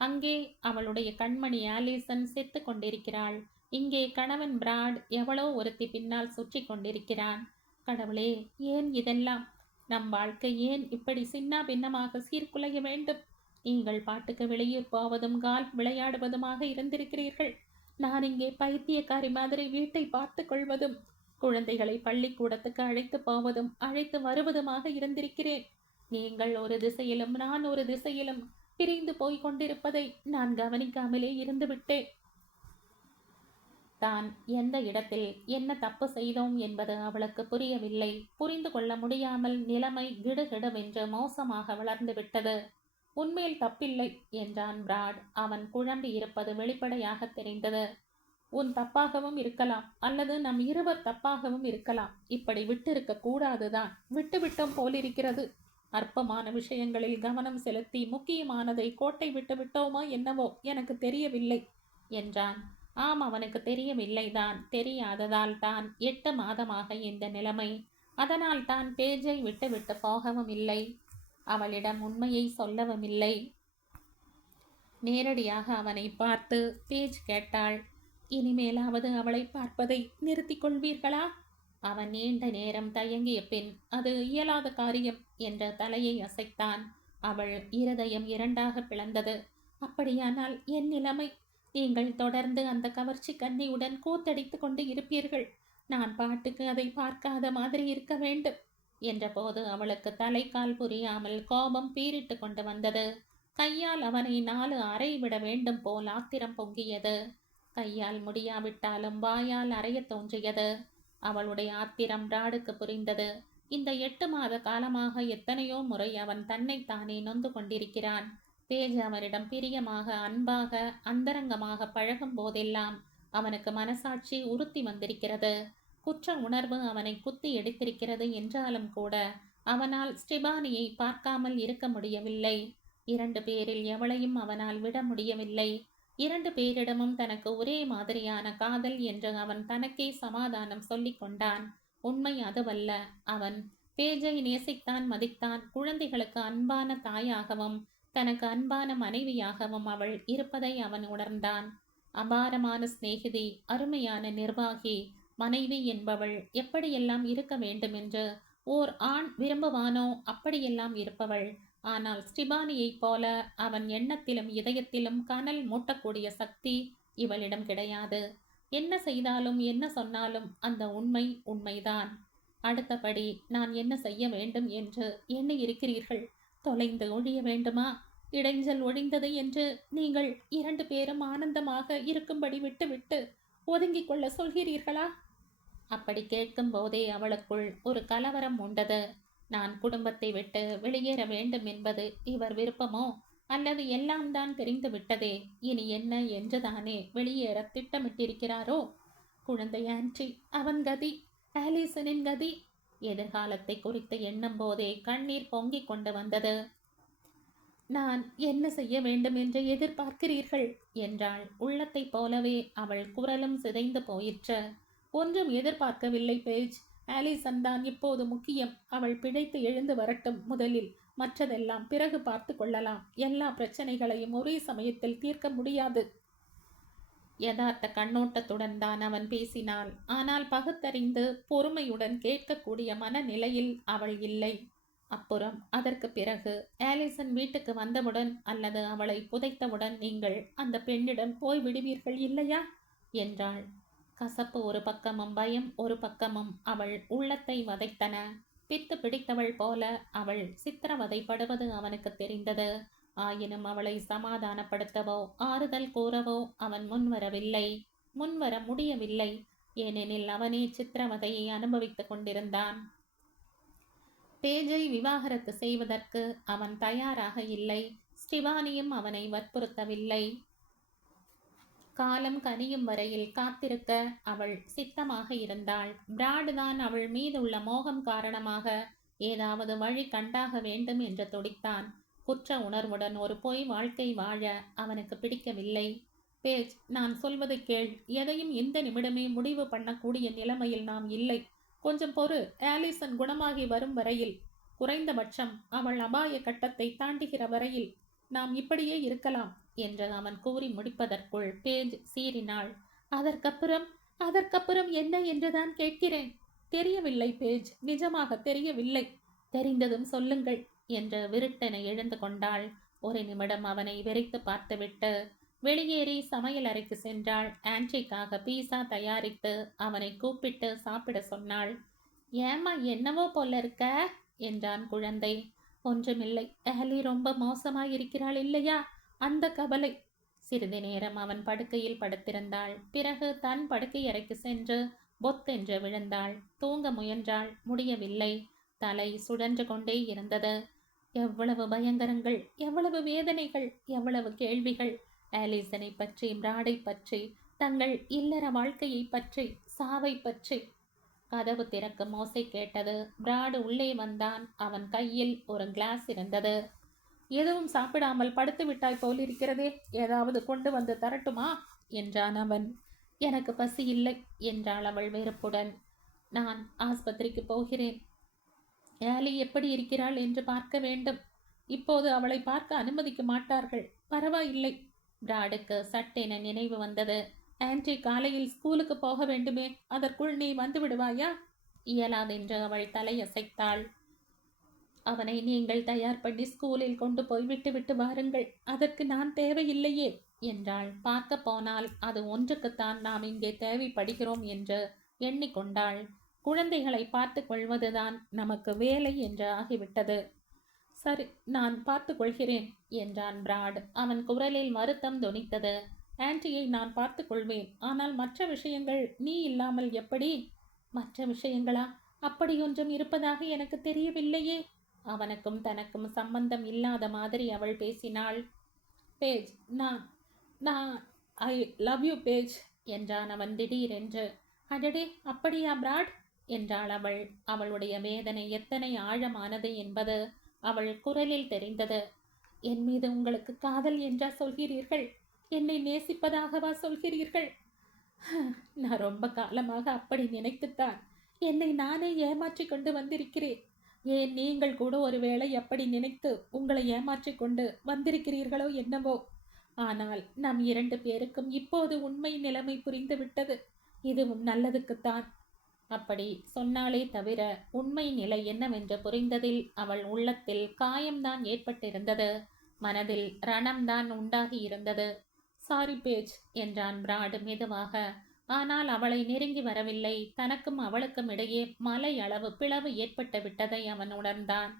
அங்கே அவளுடைய கண்மணி ஆலிசன் செத்து கொண்டிருக்கிறாள். இங்கே கணவன் பிராட் எவளோ ஒருத்தி பின்னால் சுற்றி கொண்டிருக்கிறான். கடவுளே, ஏன் இதெல்லாம்? நம் வாழ்க்கை ஏன் இப்படி சின்ன பின்னமாக சீர்குலைய வேண்டும்? நீங்கள் பாட்டுக்கு வெளியூர் போவதும் கால்ஃப் விளையாடுவதுமாக இருந்திருக்கிறீர்கள். நான் இங்கே பைத்தியக்காரி மாதிரி வீட்டை பார்த்து கொள்வதும் குழந்தைகளை பள்ளிக்கூடத்துக்கு அழைத்து போவதும் அழைத்து வருவதுமாக இருந்திருக்கிறேன். நீங்கள் ஒரு திசையிலும் நான் ஒரு திசையிலும் பிரிந்து போய் கொண்டிருப்பதை நான் கவனிக்காமலே இருந்து விட்டேன். தான் எந்த இடத்தில் என்ன தப்பு செய்தோம் என்பது அவளுக்கு புரியவில்லை. புரிந்து கொள்ள முடியாமல் நிலைமை கிடுகிடுவென்று மோசமாக வளர்ந்து விட்டது. உன்மேல் தப்பில்லை என்றான் பிராட். அவன் குழம்பி இருப்பது வெளிப்படையாக தெரிந்தது. உன் தப்பாகவும் இருக்கலாம், அல்லது நம் இருவர் தப்பாகவும் இருக்கலாம். இப்படி விட்டிருக்க கூடாதுதான். விட்டுவிட்டோம் போலிருக்கிறது. அற்பமான விஷயங்களில் கவனம் செலுத்தி முக்கியமானதை கோட்டை விட்டு விட்டோமோ என்னவோ எனக்கு தெரியவில்லை என்றான். ஆம், அவனுக்கு தெரியவில்லைதான். தெரியாததால் தான் 8 மாதமாக இந்த நிலைமை. அதனால் தான் பேஜை விட்டு போகவும் இல்லை. அவளிடம் உண்மையை சொல்லவும் இல்லை. நேரடியாக அவனை பார்த்து பேஜ் கேட்டாள், இனிமேலாவது அவளை பார்ப்பதை நிறுத்திக் கொள்வீர்களா? அவன் நீண்ட நேரம் தயங்கிய பின், அது இயலாத காரியம் என்ற தலையை அசைத்தான். அவள் இருதயம் இரண்டாக பிளந்தது. அப்படியானால் என் நிலைமை? நீங்கள் தொடர்ந்து அந்த கவர்ச்சி கன்னியுடன் கூத்தடித்து கொண்டு இருப்பீர்கள். நான் பாட்டுக்கு அதை பார்க்காத மாதிரி இருக்க வேண்டும் என்றபோது அவளுக்கு தலைக்கால் புரியாமல் கோபம் பீறிட்டு கொண்டு வந்தது. கையால் அவனை 4 அறை விட வேண்டும் போல் ஆத்திரம் பொங்கியது. கையால் முடியாவிட்டாலும் வாயால் அறைய தோன்றியது. அவளுடைய ஆத்திரம் பிராடுக்கு புரிந்தது. இந்த 8 மாத காலமாக எத்தனையோ முறை அவன் தன்னைத்தானே நொந்து கொண்டிருக்கிறான். பேஜ் அவனிடம் பிரியமாக, அன்பாக, அந்தரங்கமாக பழகும் போதெல்லாம் அவனுக்கு மனசாட்சி உறுத்தி வந்திருக்கிறது. குற்ற உணர்வு அவனை குத்தி எடுத்திருக்கிறது என்றாலும் கூட அவனால் ஸ்டெபானியை பார்க்காமல் இருக்க முடியவில்லை. 2 பேரில் எவளையும் அவனால் விட முடியவில்லை. 2 பேரிடமும் தனக்கு ஒரே மாதிரியான காதல் என்று அவன் தனக்கே சமாதானம் சொல்லிக் கொண்டான். உண்மை அதுவல்ல. அவன் பேஜை நேசித்தான், மதித்தான். குழந்தைகளுக்கு அன்பான தாயாகவும் தனக்கு அன்பான மனைவியாகவும் அவள் இருப்பதை அவன் உணர்ந்தான். அபாரமான சிநேகிதி, அருமையான நிர்வாகி, மனைவி என்பவள் எப்படியெல்லாம் இருக்க வேண்டுமென்று ஓர் ஆண் விரும்புவானோ அப்படியெல்லாம் இருப்பவள். ஆனால் ஸ்டிபானியைப் போல அவன் எண்ணத்திலும் இதயத்திலும் கனல் மூட்டக்கூடிய சக்தி இவளிடம் கிடையாது. என்ன செய்தாலும் என்ன சொன்னாலும் அந்த உண்மை உண்மைதான். அடுத்தபடி நான் என்ன செய்ய வேண்டும் என்று எண்ணி இருக்கிறீர்கள்? தொலைந்து ஒழிய வேண்டுமா? இடைஞ்சல் ஒழிந்தது என்று நீங்கள் 2 பேரும் ஆனந்தமாக இருக்கும்படி விட்டுவிட்டு ஒதுங்கிக் கொள்ள சொல்கிறீர்களா? அப்படி கேட்கும் போதே அவளுக்குள் ஒரு கலவரம் உண்டது. நான் குடும்பத்தை விட்டு வெளியேற வேண்டும் என்பது இவர் விருப்பமோ, அல்லது எல்லாம் தான் தெரிந்து விட்டதே, இனி என்ன என்றுதானே வெளியேற திட்டமிட்டிருக்கிறாரோ? குழந்தை ஆன்டி, அவன் கதி, ஆலிசனின் கதி. எதிர்காலத்தை குறித்து எண்ணும் போதே கண்ணீர் பொங்கிக் கொண்டு வந்தது. நான் என்ன செய்ய வேண்டும் என்று எதிர்பார்க்கிறீர்கள் என்றாள். உள்ளத்தைப் போலவே அவள் குரலும் சிதைந்து போயிற்று. ஒன்றும் எதிர்பார்க்கவில்லை பேஜ். ஆலிசன் தான் இப்போது முக்கியம். அவள் பிழைத்து எழுந்து வரட்டும் முதலில். மற்றதெல்லாம் பிறகு பார்த்து கொள்ளலாம். எல்லா பிரச்சனைகளையும் ஒரே சமயத்தில் தீர்க்க முடியாது. யதார்த்த கண்ணோட்டத்துடன் தான் அவன் பேசினாள். ஆனால் பகுத்தறிந்து பொறுமையுடன் கேட்கக்கூடிய மனநிலையில் அவள் இல்லை. அப்புறம் அதற்கு பிறகு ஆலிசன் வீட்டுக்கு வந்தவுடன் அல்லது அவளை புதைத்தவுடன் நீங்கள் அந்த பெண்ணிடம் போய் விடுவீர்கள் இல்லையா என்றாள். கசப்பு ஒரு பக்கமும் பயம் ஒரு பக்கமும் அவள் உள்ளத்தை வதைத்தன. பித்து பிடித்தவள் போல அவள் சித்திரவதைப்படுவது அவனுக்கு தெரிந்தது. ஆயினும் அவளை சமாதானப்படுத்தவோ ஆறுதல் கூறவோ அவன் முன்வரவில்லை. முன்வர முடியவில்லை. ஏனெனில் அவனே சித்திரவதையை அனுபவித்துக் கொண்டிருந்தான். பேஜை விவாகரத்து செய்வதற்கு அவன் தயாராக இல்லை. ஸ்டிவானியும் அவனை வற்புறுத்தவில்லை. காலம் கனியும் வரையில் காத்திருக்க அவள் சித்தமாக இருந்தாள். பிராடுதான் அவள் மீதுள்ள மோகம் காரணமாக ஏதாவது வழி கண்டாக வேண்டும் என்று துடித்தான். குற்ற உணர்வுடன் ஒரு பொய் வாழ்க்கை வாழ அவனுக்கு பிடிக்கவில்லை. பேஜ், நான் சொல்வதை கேள். எதையும் இந்த நிமிடமே முடிவு பண்ணக்கூடிய நிலைமையில் நாம் இல்லை. கொஞ்சம் பொறு. ஆலிசன் குணமாகி வரும் வரையில், குறைந்தபட்சம் அவள் அபாய கட்டத்தை தாண்டுகிற வரையில் நாம் இப்படியே இருக்கலாம் என்று அவன் கூறி முடிப்பதற்குள் பேஜ் சீறினாள். அதற்கப்புறம் என்ன என்றுதான் கேட்கிறேன். தெரியவில்லை பேஜ், நிஜமாக தெரியவில்லை. தெரிந்ததும் சொல்லுங்கள் என்று விருட்டென எழுந்து கொண்டாள். ஒரு நிமிடம் அவனை வெறித்து பார்த்துவிட்டு வெளியேறி சமையல் அறைக்கு சென்றாள். ஆன்ட்ரிக்காக பீஸா தயாரித்து அவனை கூப்பிட்டு சாப்பிட சொன்னாள். ஏமா என்னவோ போல இருக்க என்றான் குழந்தை. ஒன்றுமில்லை, ஆலி ரொம்ப மோசமாயிருக்கிறாள் இல்லையா, அந்த கவலை. சிறிது நேரம் அவன் படுக்கையில் படுத்திருந்தாள். பிறகு தன் படுக்கை அறைக்கு சென்று பொத்தென்று விழுந்தாள். தூங்க முயன்றாள், முடியவில்லை. தலை சுழன்று கொண்டே இருந்தது. எவ்வளவு பயங்கரங்கள், எவ்வளவு வேதனைகள், எவ்வளவு கேள்விகள். ஆலிசனை பற்றி, பிராடை பற்றி, தங்கள் இல்லற வாழ்க்கையை பற்றி, சாவை பற்றி. கதவு திறக்கும் ஓசை கேட்டது. பிராடு உள்ளே வந்தான். அவன் கையில் ஒரு கிளாஸ் இருந்தது. எதுவும் சாப்பிடாமல் படுத்து விட்டாய் போலிருக்கிறதே, ஏதாவது கொண்டு வந்து தரட்டுமா என்றான் அவன். எனக்கு பசி இல்லை என்றாள் அவள் வெறுப்புடன். நான் ஆஸ்பத்திரிக்கு போகிறேன். ஆலி எப்படி இருக்கிறாள் என்று பார்க்க வேண்டும். இப்போது அவளை பார்க்க அனுமதிக்க மாட்டார்கள். பரவாயில்லை. பிராடுக்கு சட்டென நினைவு வந்தது. ஆன்டி காலையில் ஸ்கூலுக்கு போக வேண்டுமே, அதற்குள் நீ வந்து விடுவாயா? இயலாதென்று அவள் தலையசைத்தாள். அவனை நீங்கள் தயார் பண்ணி ஸ்கூலில் கொண்டு போய் விட்டு வாருங்கள். அதற்கு நான் தேவையில்லையே என்றாள். பார்க்க போனால் அது ஒன்றுக்குத்தான் நாம் இங்கே தேவைப்படுகிறோம் என்று எண்ணிக்கொண்டாள். குழந்தைகளை பார்த்து கொள்வதுதான் நமக்கு வேலை என்று ஆகிவிட்டது. சரி, நான் பார்த்து கொள்கிறேன் என்றான் பிராட். அவன் குரலில் வருத்தம் தொனித்தது. ஆன்டியை நான் பார்த்து கொள்வேன். ஆனால் மற்ற விஷயங்கள் நீ இல்லாமல் எப்படி? மற்ற விஷயங்களா? அப்படியொன்றும் இருப்பதாக எனக்கு தெரியவில்லையே. அவனுக்கும் தனக்கும் சம்பந்தம் இல்லாத மாதிரி அவள் பேசினாள். பேஜ், நான் நான் ஐ லவ் யூ பேஜ் என்றான் அவன் திடீரென்று. அடடே, அப்படியா பிராட் என்றாள் அவள். அவளுடைய வேதனை எத்தனை ஆழமானது என்பது அவள் குரலில் தெரிந்தது. என் மீது உங்களுக்கு காதல் என்றா சொல்கிறீர்கள்? என்னை நேசிப்பதாகவா சொல்கிறீர்கள்? நான் ரொம்ப காலமாக அப்படி நினைத்துத்தான் என்னை நானே ஏமாற்றி கொண்டு வந்திருக்கிறேன். ஏன் நீங்கள் கூட ஒருவேளை அப்படி நினைத்து உங்களை ஏமாற்றி கொண்டு வந்திருக்கிறீர்களோ என்னவோ. ஆனால் நம் 2 பேருக்கும் இப்போது உண்மை நிலைமை புரிந்து விட்டது. இதுவும் நல்லதுக்குத்தான். அப்படி சொன்னாலே தவிர உண்மை நிலை என்னவென்று புரிந்ததில் அவள் உள்ளத்தில் காயம்தான் ஏற்பட்டிருந்தது. மனதில் ரணம்தான் உண்டாகி இருந்தது. சாரி பேஜ் என்றான் பிராட் மெதுவாக. ஆனால் அவளை நெருங்கி வரவில்லை. தனக்கும் அவளுக்கும் இடையே மலை அளவு பிளவு ஏற்பட்டு விட்டதை அவன் உணர்ந்தான்.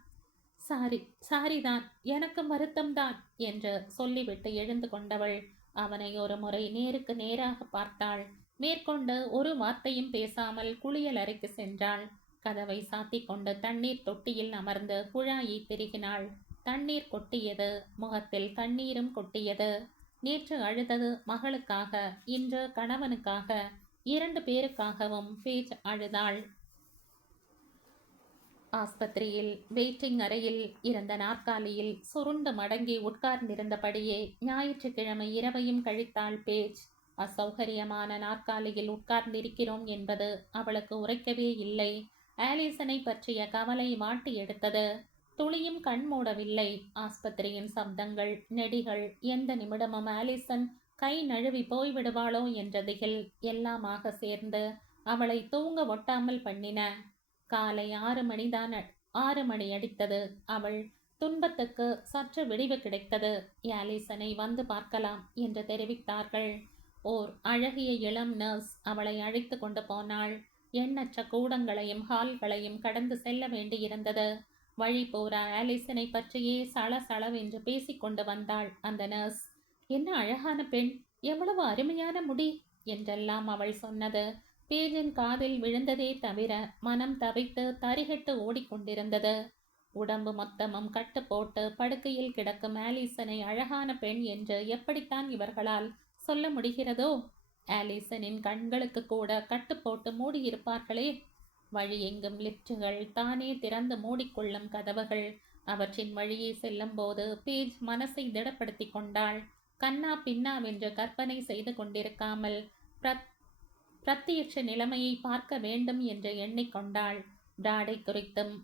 சாரிதான், எனக்கும் வருத்தம்தான் என்று சொல்லிவிட்டு எழுந்து கொண்டவள் அவனை ஒரு முறை நேருக்கு நேராக பார்த்தாள். மேற்கொண்டு ஒரு வார்த்தையும் பேசாமல் குளியல் அறைக்கு சென்றாள். கதவை சாத்தி கொண்டு தண்ணீர் தொட்டியில் அமர்ந்து குழாயை திருகினாள். தண்ணீர் கொட்டியது. முகத்தில் கண்ணீரும் கொட்டியது. நேற்று அழுதது மகளுக்காக, இன்று கணவனுக்காக, 2 பேருக்காகவும் பேஜ் அழுதாள். ஆஸ்பத்திரியில் வெயிட்டிங் அறையில் இருந்த நாற்காலியில் சுருண்டு மடங்கி உட்கார்ந்திருந்தபடியே ஞாயிற்றுக்கிழமை இரவையும் கழித்தாள் பேஜ். அசௌகரியமான நாற்காலியில் உட்கார்ந்திருக்கிறோம் என்பது அவளுக்கு உரைக்கவே இல்லை. ஆலிசனை பற்றிய கவலை வாட்டி எடுத்தது. துளியும் கண் மூடவில்லை. ஆஸ்பத்திரியின் சப்தங்கள், நெடிகள், எந்த நிமிடமும் ஆலிசன் கை நழுவி போய்விடுவாளோ என்ற திகில் எல்லாமாக சேர்ந்து அவளை தூங்க ஒட்டாமல் பண்ணின. காலை 6 மணிதான். 6 மணி அடித்தது. அவள் துன்பத்துக்கு சற்று விடிவு கிடைத்தது. ஆலிசனை வந்து பார்க்கலாம் என்று தெரிவித்தார்கள். ஓர் அழகிய இளம் நர்ஸ் அவளை அழைத்து கொண்டு போனாள். எண்ணற்ற கூடங்களையும் ஹால்களையும் கடந்து செல்ல வேண்டியிருந்தது. வழி பூரா ஆலிசனை பற்றியே சளசளவென்று பேசிக்கொண்டு வந்தாள் அந்த நர்ஸ். என்ன அழகான பெண், எவ்வளவு அருமையான முடி என்றெல்லாம் அவள் சொன்னது பேஜின் காதில் விழுந்ததே தவிர மனம் தவித்து தரிகட்டு ஓடிக்கொண்டிருந்தது. உடம்பு மொத்தமும் கட்டு போட்டு படுக்கையில் கிடக்கும் ஆலிசனை அழகான பெண் என்று எப்படித்தான் இவர்களால் சொல்ல முடிகிறதோ? ஆலிசனின் கண்களுக்கு கூட கட்டு போட்டு மூடியிருப்பார்களே. வழி எங்கும் லிப்டுகள், தானே திறந்து மூடிக்கொள்ளும் கதவுகள். அவற்றின் வழியே செல்லும் போது பேஜ் மனசை திடப்படுத்தி கொண்டாள். கண்ணா பின்னாவென்று கற்பனை செய்து கொண்டிருக்காமல் பிரத்யட்ச நிலைமையை பார்க்க வேண்டும் என்று எண்ணிக்கொண்டாள். பிராடை குறித்தும்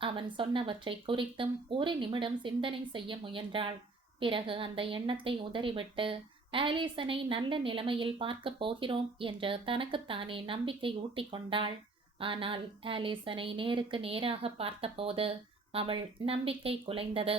அவன் சொன்னவற்றை குறித்தும் ஒரு நிமிடம் சிந்தனை செய்ய முயன்றாள். பிறகு அந்த எண்ணத்தை உதறிவிட்டு ஆலிசனை நல்ல நிலைமையில் பார்க்கப் போகிறோம் என்று தனக்குத்தானே நம்பிக்கை ஊட்டி கொண்டாள். ஆனால் ஆலிசனை நேருக்கு நேராக பார்த்தபோது அவள் நம்பிக்கை குலைந்தது.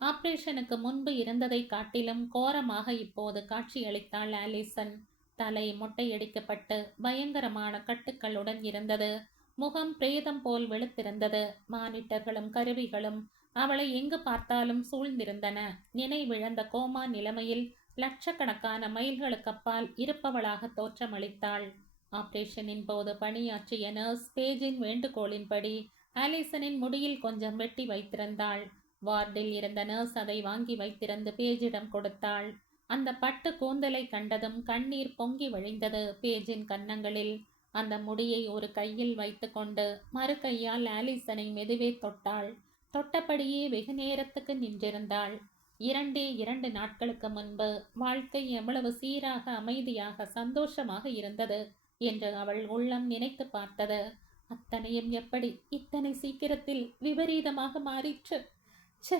ஆபரேஷனுக்கு முன்பு இருந்ததை காட்டிலும் கோரமாக இப்போது காட்சியளித்தாள் ஆலிசன். தலை மொட்டையடிக்கப்பட்டு பயங்கரமான கட்டுக்களுடன் இருந்தது. முகம் பிரேதம் போல் வெளுத்திருந்தது. மானிட்டர்களும் கருவிகளும் அவளை எங்கு பார்த்தாலும் சூழ்ந்திருந்தன. நினைவிழந்த கோமா நிலைமையில் லட்சக்கணக்கான மைல்களுக்கு அப்பால் இருப்பவளாக தோற்றமளித்தாள். ஆபரேஷனின் போது பணியாற்றிய நர்ஸ் பேஜின் வேண்டுகோளின்படி ஆலிசனின் முடியில் கொஞ்சம் வெட்டி வைத்திருந்தாள். வார்டில் இருந்த நர்ஸ் அதை வாங்கி வைத்திருந்து பேஜிடம் கொடுத்தாள். அந்த பட்டு கூந்தலை கண்டதும் கண்ணீர் பொங்கி வழிந்தது பேஜின் கன்னங்களில். அந்த முடியை ஒரு கையில் வைத்து கொண்டு மறு கையால் ஆலிசனை மெதுவே தொட்டாள். தொட்டபடியே வெகு நேரத்துக்கு நின்றிருந்தாள். 2 நாட்களுக்கு முன்பு வாழ்க்கை எவ்வளவு சீராக, அமைதியாக, சந்தோஷமாக இருந்தது என்று அவள் உள்ளம் நினைத்து பார்த்தது. அத்தனையும் எப்படி இத்தனை சீக்கிரத்தில் விபரீதமாக மாறிற்று? ச்ச,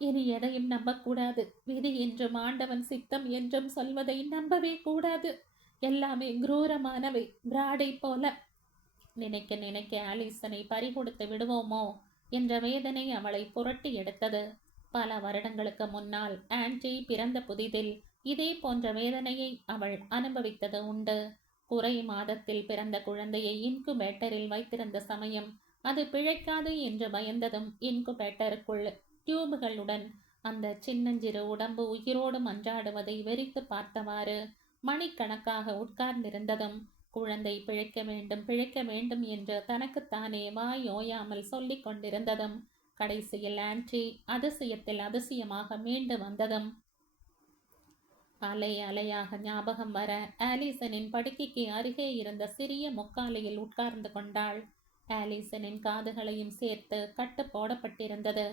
இனி எதையும் நம்பக்கூடாது. விதி என்றும் ஆண்டவன் சித்தம் என்றும் சொல்வதை நம்பவே கூடாது. எல்லாமே குரூரமானவை. பிராடை போல. நினைக்க நினைக்க ஆலிசனை பறிகொடுத்து விடுவோமோ என்ற வேதனை அவளை புரட்டி எடுத்தது. பல வருடங்களுக்கு முன்னால் ஆன்டி பிறந்த புதிதில் இதே போன்ற வேதனையை அவள் அனுபவித்தது உண்டு. குறை மாதத்தில் பிறந்த குழந்தையை இன்குபேட்டரில் வைத்திருந்த சமயம் அது பிழைக்காது என்று பயந்ததும் இன்குபேட்டருக்குள் டியூபுகளுடன் அந்த சின்னஞ்சிறு உடம்பு உயிரோடு மன்றாடுவதை வெறித்து பார்த்தவாறு மணிக்கணக்காக உட்கார்ந்திருந்ததும் குழந்தை பிழைக்க வேண்டும் என்று தனக்குத்தானே வாய் ஓயாமல் சொல்லிக் கொண்டிருந்ததும் கடைசியில் ஆன்டி அதிசயத்தில் அதிசயமாக மீண்டு வந்ததும் அலை அலையாக ஞாபகம் வர ஆலிசனின் படுக்கைக்கு அருகே இருந்த சிறிய முக்காலியில் உட்கார்ந்து கொண்டாள். ஆலிசனின் காதுகளையும் சேர்த்து கட்டு போடப்பட்டிருந்தது.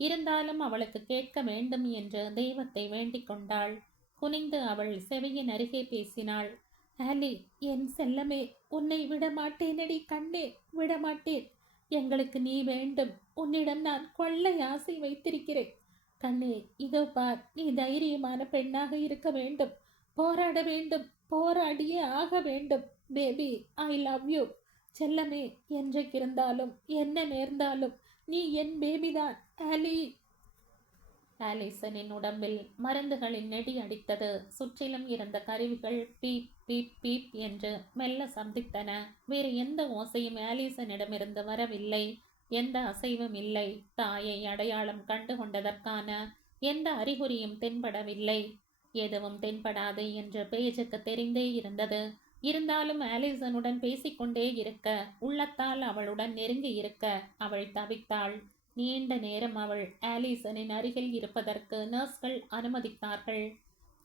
இருந்தாலும் அவளுக்கு கேட்க வேண்டும் என்று தெய்வத்தை வேண்டிக் கொண்டாள். குனிந்து அவள் செவியின் அருகே பேசினாள். ஆலி, என் செல்லமே, உன்னை விடமாட்டேனடி கண்ணே, விடமாட்டேன். எங்களுக்கு நீ வேண்டும். உன்னிடம் நான் கொள்ளை ஆசை வைத்திருக்கிறேன். கண்ணே, இதோ பார், நீ தைரியமான பெண்ணாக இருக்க வேண்டும். போராட வேண்டும். போராடியே ஆக வேண்டும். Baby, I love you. செல்லமே, என்றைக்கிருந்தாலும் என்ன நேர்ந்தாலும் நீ என் பேபிதான். ஆலி. ஆலிசனின் உடம்பில் மருந்துகளின் நெடி அடித்தது. சுற்றிலும் இருந்த கருவிகள் பீப் பீப் பீப் என்று மெல்ல சந்தித்தன. வேறு எந்த ஓசையும் ஆலிசனிடமிருந்து வரவில்லை. எந்த அசைவும் இல்லை. தாயை அடையாளம் கண்டு கொண்டதற்கான எந்த அறிகுறியும் தென்படவில்லை. எதுவும் தென்படாது என்று பேஜுக்கு தெரிந்தே இருந்தது. இருந்தாலும் ஆலிசனுடன் பேசிக்கொண்டே இருக்க, உள்ளத்தால் அவளுடன் நெருங்கி இருக்க அவள் தவித்தாள். நீண்ட நேரம் அவள் ஆலிசனின் அருகில் இருப்பதற்கு நர்ஸ்கள் அனுமதித்தார்கள்.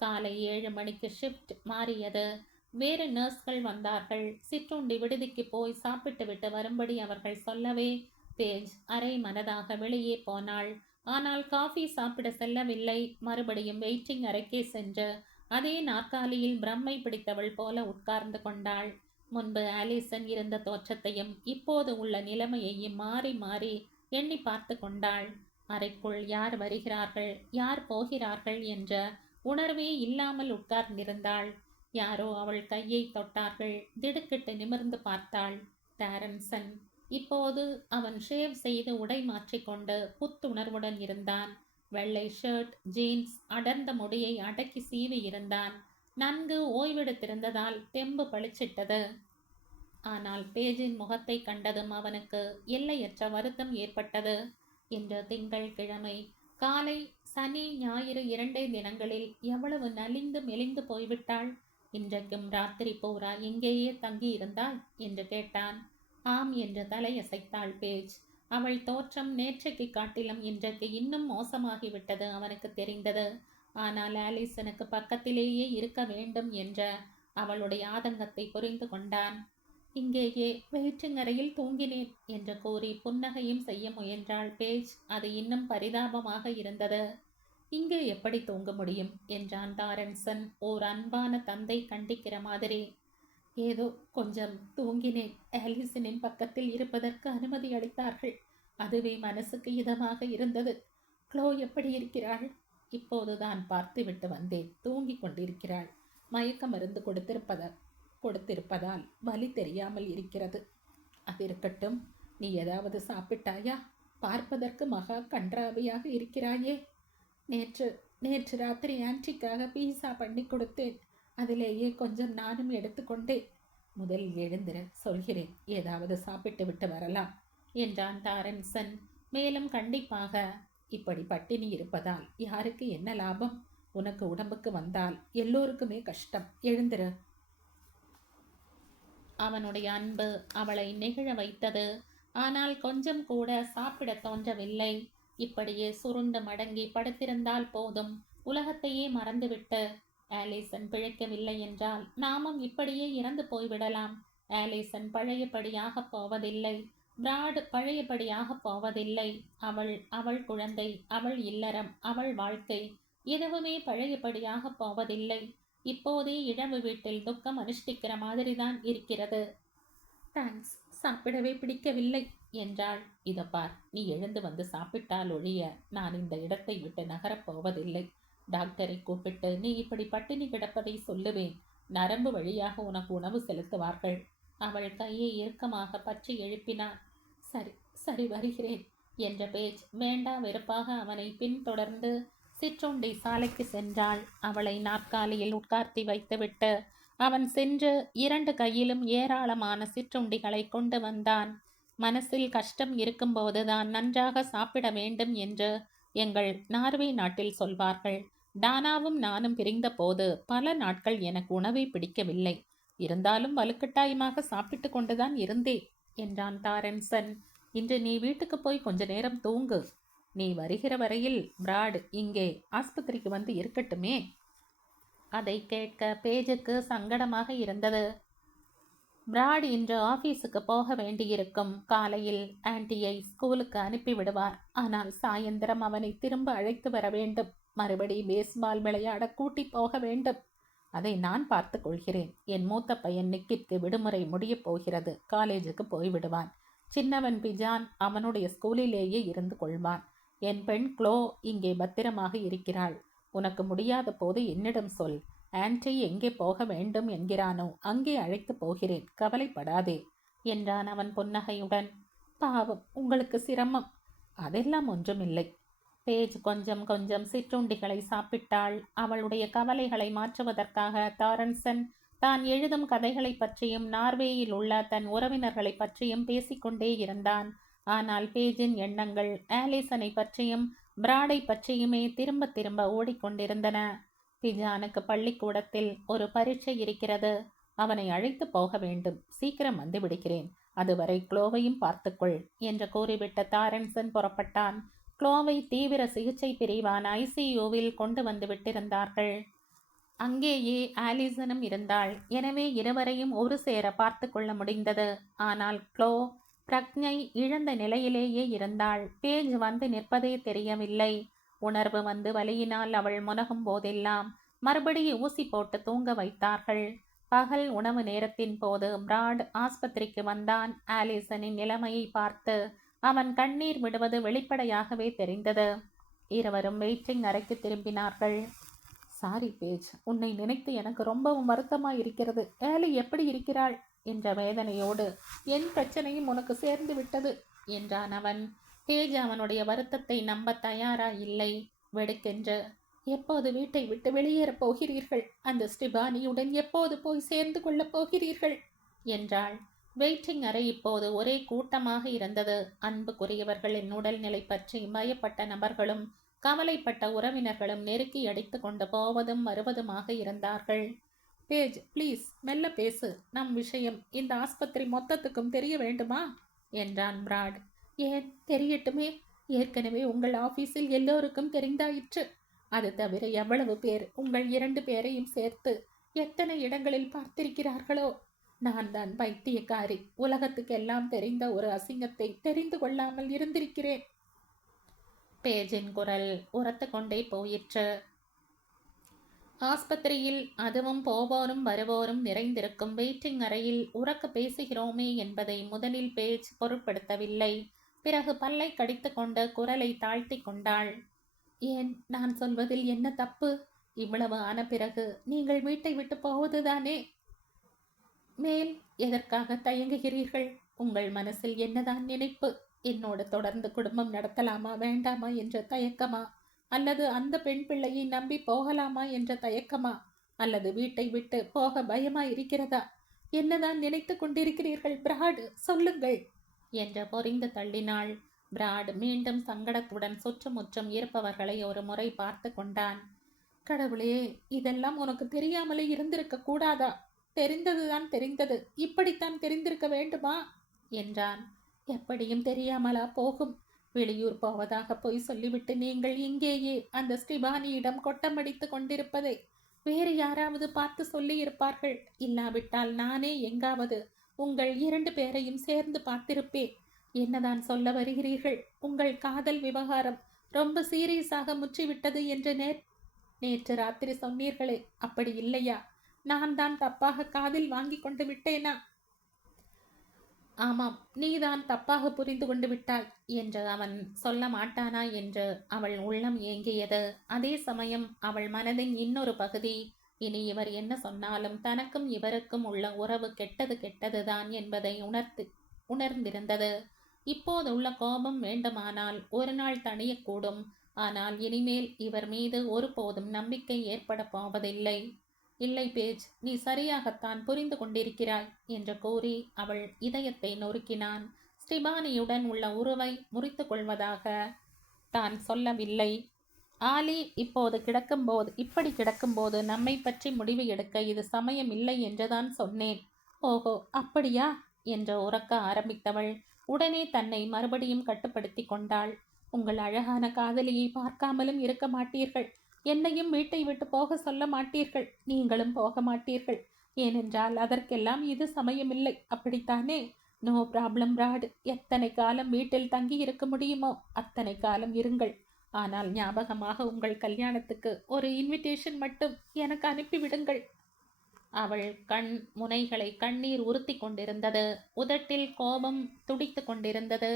காலை 7 மணிக்கு ஷிஃப்ட் மாறியது. வேறு நர்ஸ்கள் வந்தார்கள். சிற்றுண்டி விடுதிக்கு போய் சாப்பிட்டு விட்டு வரும்படி அவர்கள் சொல்லவே பேஜ் அரை மனதாக வெளியே போனாள். ஆனால் காஃபி சாப்பிட செல்லவில்லை. மறுபடியும் வெயிட்டிங் அறைக்கே சென்று அதே நாற்காலியில் பிரம்மை பிடித்தவள் போல உட்கார்ந்து கொண்டாள். முன்பு ஆலிசன் இருந்த தோற்றத்தையும் இப்போது உள்ள நிலைமையையும் மாறி மாறி எண்ணி பார்த்து கொண்டாள். அறைக்குள் யார் வருகிறார்கள், யார் போகிறார்கள் என்ற உணர்வே இல்லாமல் உட்கார்ந்திருந்தாள். யாரோ அவள் கையை தொட்டார்கள். திடுக்கிட்டு நிமிர்ந்து பார்த்தாள். டாரன்சன். இப்போது அவன் ஷேவ் செய்து உடை மாற்றிக்கொண்டு புத்துணர்வுடன் இருந்தான். வெள்ளை ஷர்ட், ஜீன்ஸ், அடர்ந்த முடியை அடக்கி சீவி இருந்தான். நன்கு ஓய்வெடுத்திருந்ததால் தெம்பு பளிச்சிட்டது. ஆனால் பேஜின் முகத்தை கண்டதும் அவனுக்கு எல்லையற்ற வருத்தம் ஏற்பட்டது. இன்று திங்கட்கிழமை காலை. சனி ஞாயிறு 2 தினங்களில் எவ்வளவு நலிந்து மெலிந்து போய்விட்டாள். இன்றைக்கும் ராத்திரி பூரா எங்கேயே தங்கியிருந்தாள் என்று கேட்டான். ஆம் என்று தலையசைத்தாள் பேஜ். அவள் தோற்றம் நேற்றைக்கு காட்டிலும் இன்றைக்கு இன்னும் மோசமாகிவிட்டது அவனுக்கு தெரிந்தது. ஆனால் ஆலிசனுக்கு பக்கத்திலேயே இருக்க வேண்டும் என்ற அவளுடைய ஆதங்கத்தை புரிந்து கொண்டான். இங்கேயே வெயிட்டிங் அறையில் தூங்கினேன் என்று கூறி புன்னகையும் செய்ய முயன்றாள் பேஜ். அது இன்னும் பரிதாபமாக இருந்தது. இங்கே எப்படி தூங்க முடியும் என்றான் டாரன்சன் ஓர் அன்பான தந்தை கண்டிக்கிற மாதிரி. ஏதோ கொஞ்சம் தூங்கினேன். ஆலிசனின் பக்கத்தில் இருப்பதற்கு அனுமதி அளித்தார்கள். அதுவே மனசுக்கு இதமாக இருந்தது. க்ளோ எப்படி இருக்கிறாள்? இப்போதுதான் பார்த்துவிட்டு வந்தேன். தூங்கிக் கொண்டிருக்கிறாள். மயக்க மருந்து கொடுத்திருப்பதால் வலி தெரியாமல் இருக்கிறது. அது இருக்கட்டும். நீ ஏதாவது சாப்பிட்டாயா? பார்ப்பதற்கு மகா கன்றாவியாக இருக்கிறாயே. நேற்று ராத்திரி ஆன்டிக்காக பீஸா பண்ணி கொடுத்தேன். அதிலேயே கொஞ்சம் நானும் எடுத்துக்கொண்டேன். முதலில் எழுந்திர சொல்கிறேன். ஏதாவது சாப்பிட்டு விட்டு வரலாம் என்றான் டாரன்சன். மேலும் கண்டிப்பாக, இப்படி பட்டினி இருப்பதால் யாருக்கு என்ன லாபம்? உனக்கு உடம்புக்கு வந்தால் எல்லோருக்குமே கஷ்டம். எழுந்திர. அவனுடைய அன்பு அவளை நெகிழ வைத்தது. ஆனால் கொஞ்சம் கூட சாப்பிட தோன்றவில்லை. இப்படியே சுருண்டு மடங்கி படுத்திருந்தால் போதும். உலகத்தையே மறந்துவிட்டு ஆலிசன் பிழைக்கவில்லை என்றால் நாமும் இப்படியே இறந்து போய்விடலாம். ஆலிசன் பழையபடியாக போவதில்லை. பிராட் பழையபடியாக போவதில்லை. அவள் குழந்தை, அவள் இல்லறம், அவள் வாழ்க்கை எதுவுமே பழையபடியாக போவதில்லை. இப்போதே இழவு வீட்டில் துக்கம் அனுஷ்டிக்கிற மாதிரிதான் இருக்கிறது. தேங்க்ஸ், சாப்பிடவே பிடிக்கவில்லை என்றாள். இதப்பார், நீ எழுந்து வந்து சாப்பிட்டால் ஒழிய நான் இந்த இடத்தை விட்டு நகரப் போவதில்லை. டாக்டரை கூப்பிட்டு நீ இப்படி பட்டினி கிடப்பதை சொல்லுவேன். நரம்பு வழியாக உனக்கு உணவு செலுத்துவார்கள். அவள் கையை இறுக்கமாக பற்றி எழுப்பினான். சரி சரி, வருகிறேன் என்ற பேஜ் வேண்டா வெறுப்பாக அவனை பின்தொடர்ந்து சிற்றுண்டி சாலைக்கு சென்றாள். அவளை நாற்காலியில் உட்கார்த்தி வைத்துவிட்டு அவன் சென்று 2 கையிலும் ஏராளமான சிற்றுண்டிகளை கொண்டு வந்தான். மனசில் கஷ்டம் இருக்கும்போதுதான் நன்றாக சாப்பிட வேண்டும் என்று எங்கள் நார்வே நாட்டில் சொல்வார்கள். டானாவும் நானும் பிரிந்த போது பல நாட்கள் எனக்கு உணவை பிடிக்கவில்லை. இருந்தாலும் வலுக்கட்டாயமாக சாப்பிட்டு கொண்டுதான் இருந்தேன் என்றான் டாரன்சன். இன்று நீ வீட்டுக்கு போய் கொஞ்ச நேரம் தூங்கு. நீ வருகிற வரையில் பிராட் இங்கே ஆஸ்பத்திரிக்கு வந்து இருக்கட்டுமே. அதை கேட்க பேஜுக்கு சங்கடமாக இருந்தது. பிராட் இன்று ஆபீஸுக்கு போக வேண்டியிருக்கும். காலையில் ஆன்டியை ஸ்கூலுக்கு அனுப்பி விடுவார். ஆனால் சாயந்தரம் அவனை திரும்ப அழைத்து வர வேண்டும். மறுபடி பேஸ்பால் விளையாட கூட்டி போக வேண்டும். அதை நான் பார்த்து கொள்கிறேன். என் மூத்த பையன் நிக்கிற்கு விடுமுறை முடியப் போகிறது. காலேஜுக்கு போய்விடுவான். சின்னவன் பிஜான் அவனுடைய ஸ்கூலிலேயே இருந்து கொள்வான். என் பெண் க்ளோ இங்கே பத்திரமாக இருக்கிறாள். உனக்கு முடியாத போது என்னிடம் சொல். ஆன்டி எங்கே போக வேண்டும் என்கிறானோ அங்கே அழைத்து போகிறேன். கவலைப்படாதே என்றான் அவன் புன்னகையுடன். பாவம், உங்களுக்கு சிரமம். அதெல்லாம் ஒன்றுமில்லை. பேஜ் கொஞ்சம் கொஞ்சம் சிற்றுண்டிகளை சாப்பிட்டாள். அவளுடைய கவலைகளை மாற்றுவதற்காக டாரன்சன் தான் எழுதும் கதைகளை பற்றியும் நார்வேயில் உள்ள தன் உறவினர்களை பற்றியும் பேசிக்கொண்டே இருந்தான். ஆனால் பேஜின் எண்ணங்கள் ஆலிசனை பற்றியும் பிராடை பற்றியுமே திரும்ப திரும்ப ஓடிக்கொண்டிருந்தன. பிஜானுக்கு பள்ளிக்கூடத்தில் ஒரு பரீட்சை இருக்கிறது. அவனை அழைத்து போக வேண்டும். சீக்கிரம் வந்து விடுகிறேன். அதுவரை க்ளோவையும் பார்த்துக்கொள் என்று கூறிவிட்ட டாரன்சன் புறப்பட்டான். க்ளோவை தீவிர சிகிச்சை பிரிவான ஐசியூவில் கொண்டு வந்து விட்டிருந்தார்கள். அங்கேயே ஆலிசனும் இருந்தாள். எனவே இருவரையும் ஒரு சேர பார்த்து கொள்ள முடிந்தது. ஆனால் க்ளோ பிரக்ஞை இழந்த நிலையிலேயே இருந்தாள். பேஜ் வந்து நிற்பதே தெரியவில்லை. உணர்வு வந்து வலியினால் அவள் முனகும் போதெல்லாம் மறுபடியும் ஊசி போட்டு தூங்க வைத்தார்கள். பகல் உணவு நேரத்தின் போது பிராட் ஆஸ்பத்திரிக்கு வந்தான். ஆலிசனின் நிலைமையை பார்த்து அவன் கண்ணீர் விடுவது வெளிப்படையாகவே தெரிந்தது. இருவரும் வெயிட்டிங் அறைக்கு திரும்பினார்கள். சாரி பேஜ், உன்னை நினைத்து எனக்கு ரொம்பவும் வருத்தமாய் இருக்கிறது. ஏலி எப்படி இருக்கிறாள் என்ற வேதனையோடு. என் பிரச்சனையும் உனக்கு சேர்ந்து விட்டது என்றான் அவன். பேஜ் அவனுடைய வருத்தத்தை நம்ப தயாரா இல்லை. வெடுக்கென்று, எப்போது வீட்டை விட்டு வெளியேறப் போகிறீர்கள்? அந்த ஸ்டிபானியுடன் எப்போது போய் சேர்ந்து கொள்ளப் போகிறீர்கள் என்றாள். வெயிட்டிங் அறை இப்போது ஒரே கூட்டமாக இருந்தது. அன்புக்குரியவர்களின் உடல்நிலை பற்றி பயப்பட்ட நபர்களும் கவலைப்பட்ட உறவினர்களும் நெருக்கி அடித்து கொண்டு போவதும் வருவதுமாக இருந்தார்கள். பேஜ், ப்ளீஸ் மெல்ல பேசு. நம் விஷயம் இந்த ஆஸ்பத்திரி மொத்தத்துக்கும் தெரிய வேண்டுமா என்றான் பிராட். ஏன் தெரியட்டுமே, ஏற்கனவே உங்கள் ஆபீஸில் எல்லோருக்கும் தெரிந்தாயிற்று. அது தவிர எவ்வளவு பேர் உங்கள் 2 பேரையும் சேர்த்து எத்தனை இடங்களில் பார்த்திருக்கிறார்களோ. நான் தான் பைத்தியக்காரி. உலகத்துக்கெல்லாம் தெரிந்த ஒரு அசிங்கத்தை தெரிந்து கொள்ளாமல் இருந்திருக்கிறேன். பேஜின் குரல் உரத்து கொண்டே போயிற்று. ஆஸ்பத்திரியில், அதுவும் போவோரும் வருவோரும் நிறைந்திருக்கும் வெயிட்டிங் அறையில் உரக்க பேசுகிறோமே என்பதை முதலில் பேஜ் பொருட்படுத்தவில்லை. பிறகு பல்லை கடித்து கொண்டு குரலை தாழ்த்தி கொண்டாள். ஏன், நான் சொல்வதில் என்ன தப்பு? இவ்வளவு ஆன பிறகு நீங்கள் வீட்டை விட்டு போவதுதானே. மேல் எதற்காக தயங்குகிறீர்கள்? உங்கள் மனசில் என்னதான் நினைப்பு? என்னோடு தொடர்ந்து குடும்பம் நடத்தலாமா வேண்டாமா என்ற தயக்கமா? அல்லது அந்த பெண் பிள்ளையை நம்பி போகலாமா என்ற தயக்கமா? அல்லது வீட்டை விட்டு போக பயமா இருக்கிறதா? என்னதான் நினைத்து கொண்டிருக்கிறீர்கள் பிராட்? சொல்லுங்கள் என்று பொறிந்து தள்ளினாள். பிராட் மீண்டும் சங்கடத்துடன் சுற்றுமுற்றும் இருப்பவர்களை ஒரு முறை பார்த்து கொண்டான். கடவுளே, இதெல்லாம் உனக்கு தெரியாமலே இருந்திருக்க கூடாதா? தெரிந்ததுதான் தெரிந்தது. இப்படித்தான் தெரிந்திருக்க வேண்டுமா என்றான். எப்படியும் தெரியாமலா போகும்? வெளியூர் போவதாக போய் சொல்லிவிட்டு நீங்கள் இங்கேயே அந்த ஸ்டிபானியிடம் கொட்டமடித்து கொண்டிருப்பதை வேறு யாராவது பார்த்து சொல்லி இருப்பார்கள். இல்லாவிட்டால் நானே எங்காவது உங்கள் 2 பேரையும் சேர்ந்து பார்த்திருப்பேன். என்னதான் சொல்ல வருகிறீர்கள்? உங்கள் காதல் விவகாரம் ரொம்ப சீரியஸாக முற்றிவிட்டது என்று நேற்று ராத்திரி சொன்னீர்களே, அப்படி இல்லையா? நான் தான் தப்பாக காதில் வாங்கி கொண்டு விட்டேனா? ஆமாம், நீதான் தப்பாக புரிந்து கொண்டு விட்டாய் என்று அவன் சொல்ல மாட்டானா என்று அவள் உள்ளம் ஏங்கியது. அதே சமயம் அவள் மனதின் இன்னொரு பகுதி, இனி இவர் என்ன சொன்னாலும் தனக்கும் இவருக்கும் உள்ள உறவு கெட்டது கெட்டதுதான் என்பதை உணர்ந்திருந்தது. இப்போது உள்ள கோபம் வேண்டுமானால் ஒரு நாள் தணியக்கூடும். ஆனால் இனிமேல் இவர் மீது ஒருபோதும் நம்பிக்கை ஏற்பட போவதில்லை. இல்லை பேஜ், நீ சரியாகத்தான் புரிந்து கொண்டிருக்கிறாய் என்று கூறி அவள் இதயத்தை நொறுக்கினான். ஸ்டிபானியுடன் உள்ள உறவை முறித்து கொள்வதாக தான் சொல்லவில்லை. ஆலி இப்படி கிடக்கும்போது நம்மை பற்றி முடிவு எடுக்க இது சமயம் இல்லை என்றுதான் சொன்னேன். ஓஹோ, அப்படியா என்று உறக்க ஆரம்பித்தவள் உடனே தன்னை மறுபடியும் கட்டுப்படுத்தி கொண்டாள். உங்கள் அழகான காதலியை பார்க்காமலும் இருக்க மாட்டீர்கள். என்னையும் வீட்டை விட்டு போக சொல்ல மாட்டீர்கள். நீங்களும் போக மாட்டீர்கள். ஏனென்றால் அதற்கெல்லாம் இது சமயமில்லை, அப்படித்தானே? நோ ப்ராப்ளம் பிராட். எத்தனை காலம் வீட்டில் தங்கி இருக்க முடியுமோ அத்தனை காலம் இருங்கள். ஆனால் ஞாபகமாக உங்கள் கல்யாணத்துக்கு ஒரு இன்விடேஷன் மட்டும் எனக்கு அனுப்பிவிடுங்கள். அவள் கண் முனைகளை கண்ணீர் உறுத்தி கொண்டிருந்தது. உதட்டில் கோபம் துடித்து கொண்டிருந்தது.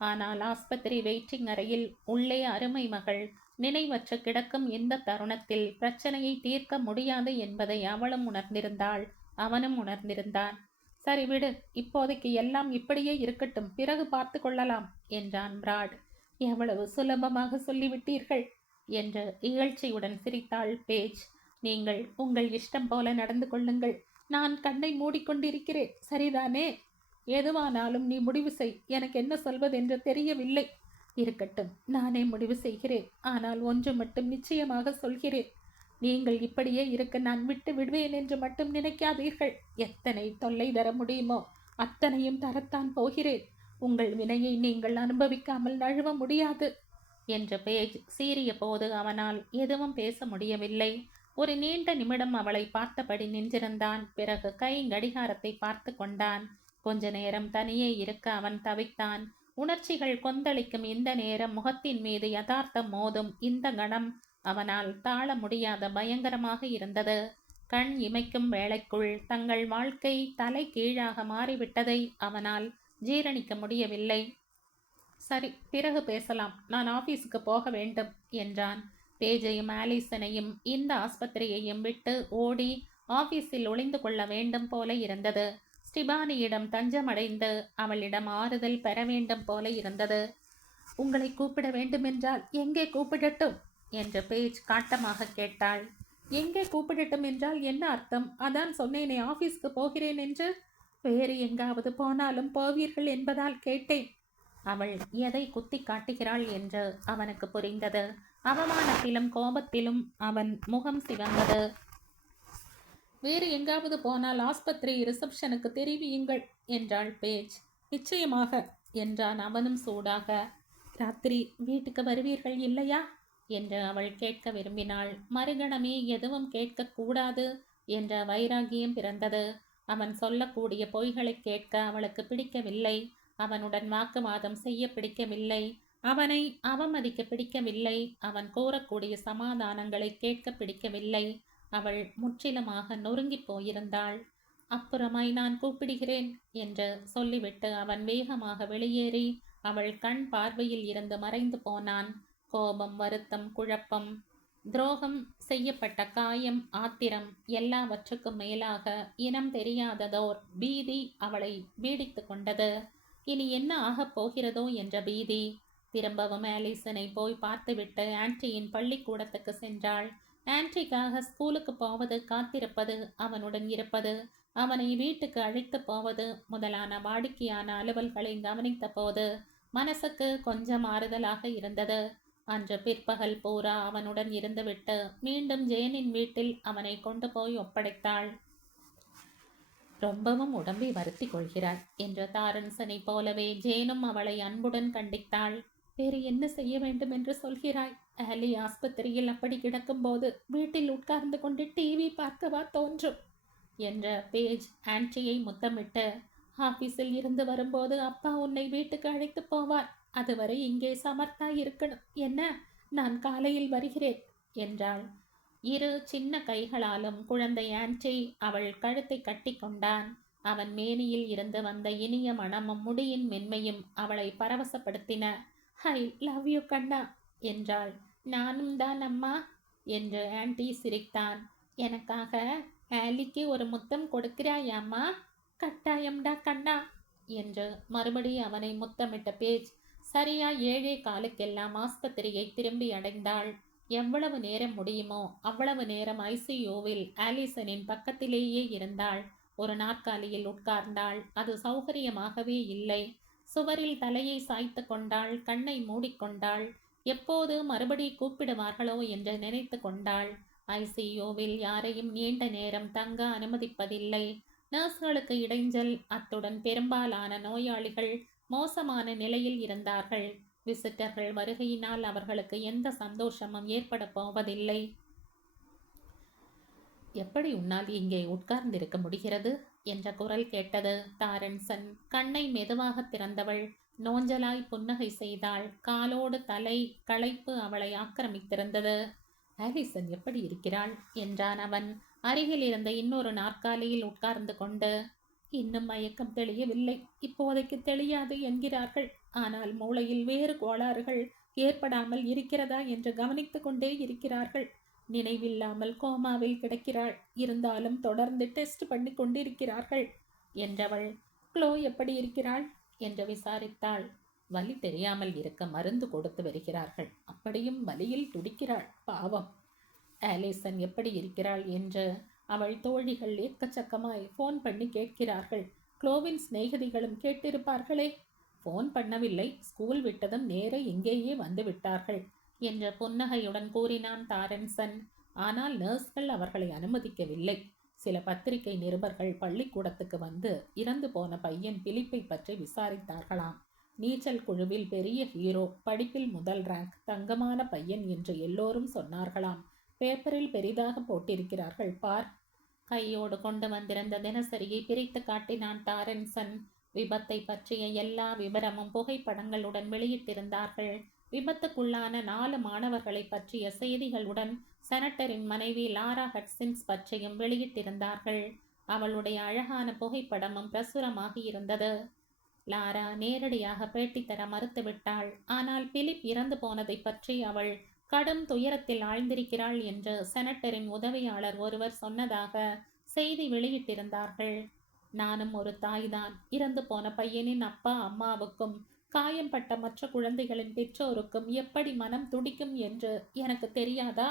ஆனால் ஆஸ்பத்திரி வெயிட்டிங் அறையில் உள்ளே அருமை மகள் நினைவற்று கிடக்கும் இந்த தருணத்தில் பிரச்சனையை தீர்க்க முடியாது என்பதை அவளும் உணர்ந்திருந்தாள். அவனும் உணர்ந்திருந்தான். சரி விடு, இப்போதைக்கு எல்லாம் இப்படியே இருக்கட்டும், பிறகு பார்த்து கொள்ளலாம் என்றான் பிராட். எவ்வளவு சுலபமாக சொல்லிவிட்டீர்கள் என்று இகழ்ச்சியுடன் சிரித்தாள் பேஜ். நீங்கள் உங்கள் இஷ்டம் போல நடந்து கொள்ளுங்கள். நான் கண்ணை மூடிக்கொண்டிருக்கிறேன், சரிதானே? எதுவானாலும் நீ முடிவு செய். எனக்கு என்ன சொல்வதென்று தெரியவில்லை. இருக்கட்டும், நானே முடிவு செய்கிறேன். ஆனால் ஒன்று மட்டும் நிச்சயமாக சொல்கிறேன். நீங்கள் இப்படியே இருக்க நான் விட்டு விடுவேன் என்று மட்டும் நினைக்காதீர்கள். எத்தனை தொல்லை தர முடியுமோ அத்தனையும் தரத்தான் போகிறேன். உங்கள் வினையை நீங்கள் அனுபவிக்காமல் நழுவ முடியாது என்று பேஜ் சீறிய போது அவனால் எதுவும் பேச முடியவில்லை. ஒரு நீண்ட நிமிடம் அவளை பார்த்தபடி நின்றிருந்தான். பிறகு கை கடிகாரத்தை பார்த்து கொண்டான். கொஞ்ச நேரம் தனியே இருக்க அவன் தவித்தான். உணர்ச்சிகள் கொந்தளிக்கும் இந்த நேரம், முகத்தின் மீது யதார்த்தம் மோதும் இந்த கணம் அவனால் தாழ முடியாத பயங்கரமாக இருந்தது. கண் இமைக்கும் வேளைக்குள் தங்கள் வாழ்க்கை தலை கீழாக மாறிவிட்டதை அவனால் ஜீரணிக்க முடியவில்லை. சரி, பிறகு பேசலாம். நான் ஆபீஸுக்கு போக வேண்டும் என்றான். பேஜையும் ஆலிசனையும் இந்த ஆஸ்பத்திரியையும் விட்டு ஓடி ஆபீஸில் ஒளிந்து கொள்ள வேண்டும் போல இருந்தது. ஸ்டிபானியிடம் தஞ்சமடைந்து அவளிடம் ஆறுதல் பெற வேண்டும் போல இருந்தது. உங்களை கூப்பிட வேண்டுமென்றால் எங்கே கூப்பிடட்டும் என்று பேஜ் காட்டமாக கேட்டாள். எங்கே கூப்பிடட்டும் என்றால் என்ன அர்த்தம்? அதான் சொன்னேனே ஆபீஸ்க்கு போகிறேன் என்று. வேறு எங்காவது போனாலும் போவீர்கள் என்பதால் கேட்டேன். அவள் எதை குத்தி காட்டுகிறாள் என்று அவனுக்கு புரிந்தது. அவமானத்திலும் கோபத்திலும் அவன் முகம் சிவந்தது. வேறு எங்காவது போனால் ஆஸ்பத்திரி ரிசப்ஷனுக்கு தெரிவியுங்கள் என்றாள் பேஜ். நிச்சயமாக என்றான் அவனும் சூடாக. ராத்திரி வீட்டுக்கு வருவீர்கள் இல்லையா என்று அவள் கேட்க விரும்பினாள். மறுகணமே எதுவும் கேட்கக்கூடாது என்ற வைராகியம் பிறந்தது. அவன் சொல்லக்கூடிய பொய்களை கேட்க அவளுக்கு பிடிக்கவில்லை. அவனுடன் வாக்குவாதம் செய்ய பிடிக்கவில்லை. அவனை அவமதிக்க பிடிக்கவில்லை. அவன் கூறக்கூடிய சமாதானங்களை கேட்க பிடிக்கவில்லை. அவள் முற்றிலுமாக நொறுங்கி போயிருந்தாள். அப்புறமாய் நான் கூப்பிடுகிறேன் என்று சொல்லிவிட்டு அவன் வேகமாக வெளியேறி அவள் கண் பார்வையில் இருந்து மறைந்து போனான். கோபம், வருத்தம், குழப்பம், துரோகம் செய்யப்பட்ட காயம், ஆத்திரம், எல்லாவற்றுக்கும் மேலாக இனம் தெரியாததோர் பீதி அவளை பீடித்து கொண்டது. இனி என்ன ஆகப் போகிறதோ என்ற பீதி. திரும்பவும் ஆலிசனை போய் பார்த்துவிட்டு ஆன்டியின் பள்ளிக்கூடத்துக்கு சென்றாள். ஆன்ட்ரிக்காக ஸ்கூலுக்கு போவது, காத்திருப்பது, அவனுடன் இருப்பது, அவனை வீட்டுக்கு அழைத்து போவது முதலான வாடிக்கையான அலுவல்களை கவனித்த போது மனசுக்கு கொஞ்சம் ஆறுதலாக இருந்தது. அன்று பிற்பகல் பூரா அவனுடன் இருந்துவிட்டு மீண்டும் ஜேனின் வீட்டில் அவனை கொண்டு போய் ஒப்படைத்தாள். ரொம்பவும் உடம்பை வருத்தி கொள்கிறாள் என்று தாரன்சனை போலவே ஜேனும் அவளை அன்புடன் கண்டித்தாள். வேறு என்ன செய்ய வேண்டும் என்று சொல்கிறாய்? ஆலி ஆஸ்பத்திரியில் அப்படி கிடக்கும்போது வீட்டில் உட்கார்ந்து கொண்டு டிவி பார்க்கவா தோன்றும் என்ற பேஜ் ஆன்டியை முத்தமிட்டு, ஆபீஸில் இருந்து வரும்போது அப்பா உன்னை வீட்டுக்கு அழைத்து போவார். அதுவரை இங்கே சமர்த்தா இருக்கணும். என்ன, நான் காலையில் வருகிறேன் என்றாள். இரு சின்ன கைகளாலும் குழந்தை ஆன்டி அவள் கழுத்தை கட்டி கொண்டான். அவன் மேனியில் இருந்து வந்த இனிய மணமும் முடியின் மென்மையும் அவளை பரவசப்படுத்தின. ஐ லவ் யூ கண்ணா என்றாள். நானும் தான் அம்மா என்று ஆன்டி சிரித்தான். எனக்காக ஆலிக்கு ஒரு முத்தம் கொடுக்கிறாயாம்மா? கட்டாயம்டா கண்ணா என்று மறுபடி அவனை முத்தமிட்ட பேஜ் சரியா 7:15 ஆஸ்பத்திரியை திரும்பி அடைந்தாள். எவ்வளவு நேரம் முடியுமோ அவ்வளவு நேரம் ஐசியூவில் ஆலிசனின் பக்கத்திலேயே இருந்தாள். ஒரு நாற்காலியில் உட்கார்ந்தாள். அது சௌகரியமாகவே இல்லை. சுவரில் தலையை சாய்த்து கொண்டாள். கண்ணை மூடிக்கொண்டாள். எப்போது மறுபடி கூப்பிடுவார்களோ என்று நினைத்து கொண்டாள். ஐசியூவில் யாரையும் நீண்ட நேரம் தங்க அனுமதிப்பதில்லை. நர்ஸ்களுக்கு இடைஞ்சல். அத்துடன் பெரும்பாலான நோயாளிகள் மோசமான நிலையில் இருந்தார்கள். விசிட்டர்கள் வருகையினால் அவர்களுக்கு எந்த சந்தோஷமும் ஏற்பட போவதில்லை. எப்படி உன்னால் இங்கே உட்கார்ந்திருக்க முடிகிறது என்ற குரல் கேட்டது. தாரன்சன் கண்ணை மெதுவாக திறந்தவள் நோஞ்சலாய் புன்னகை செய்தாள். காலோடு தலை களைப்பு அவளை ஆக்கிரமித்திருந்தது. ஆலிசன் எப்படி இருக்கிறாள் என்றான் அவன் அருகில் இருந்த இன்னொரு நாற்காலியில் உட்கார்ந்து கொண்டு. இன்னும் மயக்கம் தெளியவில்லை. இப்போதைக்கு தெளியாது என்கிறார்கள். ஆனால் மூளையில் வேறு கோளாறுகள் ஏற்படாமல் இருக்கிறதா என்று கவனித்து கொண்டே இருக்கிறார்கள். நினைவில்லாமல் கோமாவில் கிடக்கிறாள். இருந்தாலும் தொடர்ந்து டெஸ்ட் பண்ணி கொண்டிருக்கிறார்கள் என்றவள். க்ளோ எப்படி இருக்கிறாள் என்று விசாரித்தாள். வலி தெரியாமல் இருக்க மருந்து கொடுத்து வருகிறார்கள். அப்படியும் வலியில் துடிக்கிறாள் பாவம். ஆலிசன் எப்படி இருக்கிறாள் என்று அவள் தோழிகள் எக்கச்சக்கமாய் ஃபோன் பண்ணி கேட்கிறார்கள். க்ளோவின் சிநேகிதிகளும் கேட்டிருப்பார்களே. ஃபோன் பண்ணவில்லை. ஸ்கூல் விட்டதும் நேர இங்கேயே வந்து விட்டார்கள் என்ற புன்னகையுடன் கூறினான் தாரன்சன். ஆனால் நர்ஸ்கள் அவர்களை அனுமதிக்கவில்லை. சில பத்திரிகை நிருபர்கள் பள்ளிக்கூடத்துக்கு வந்து இறந்து போன பையன் பிலிப்பை பற்றி விசாரித்தார்களாம். நீச்சல் குழுவில் பெரிய ஹீரோ, படிப்பில் முதல் ரேங்க், தங்கமான பையன் என்று எல்லோரும் சொன்னார்களாம். பேப்பரில் பெரிதாக போட்டிருக்கிறார்கள் பார். கையோடு கொண்டு வந்திருந்த தினசரியை பிரித்து காட்டினான் டாரன்சன். விபத்தை பற்றிய எல்லா விவரமும் புகைப்படங்களுடன் வெளியிட்டிருந்தார்கள். விபத்துக்குள்ளான 4 மாணவர்களை பற்றிய செய்திகளுடன் செனட்டரின் மனைவி லாரா ஹட்சின்ஸ் பற்றியும் வெளியிட்டிருந்தார்கள். அவளுடைய அழகான புகைப்படமும் பிரசுரமாகி இருந்தது. லாரா நேரடியாக பேட்டி தர மறுத்துவிட்டாள். ஆனால் பிலிப் இறந்து போனதை பற்றி அவள் கடும் துயரத்தில் ஆழ்ந்திருக்கிறாள் என்று செனட்டரின் உதவியாளர் ஒருவர் சொன்னதாக செய்தி வெளியிட்டிருந்தார்கள். நானும் ஒரு தாய்தான். இறந்து போன பையனின் அப்பா அம்மாவுக்கும் காயம்பட்ட மற்ற குழந்தைகளின் பெற்றோருக்கும் எப்படி மனம் துடிக்கும் என்று எனக்கு தெரியாதா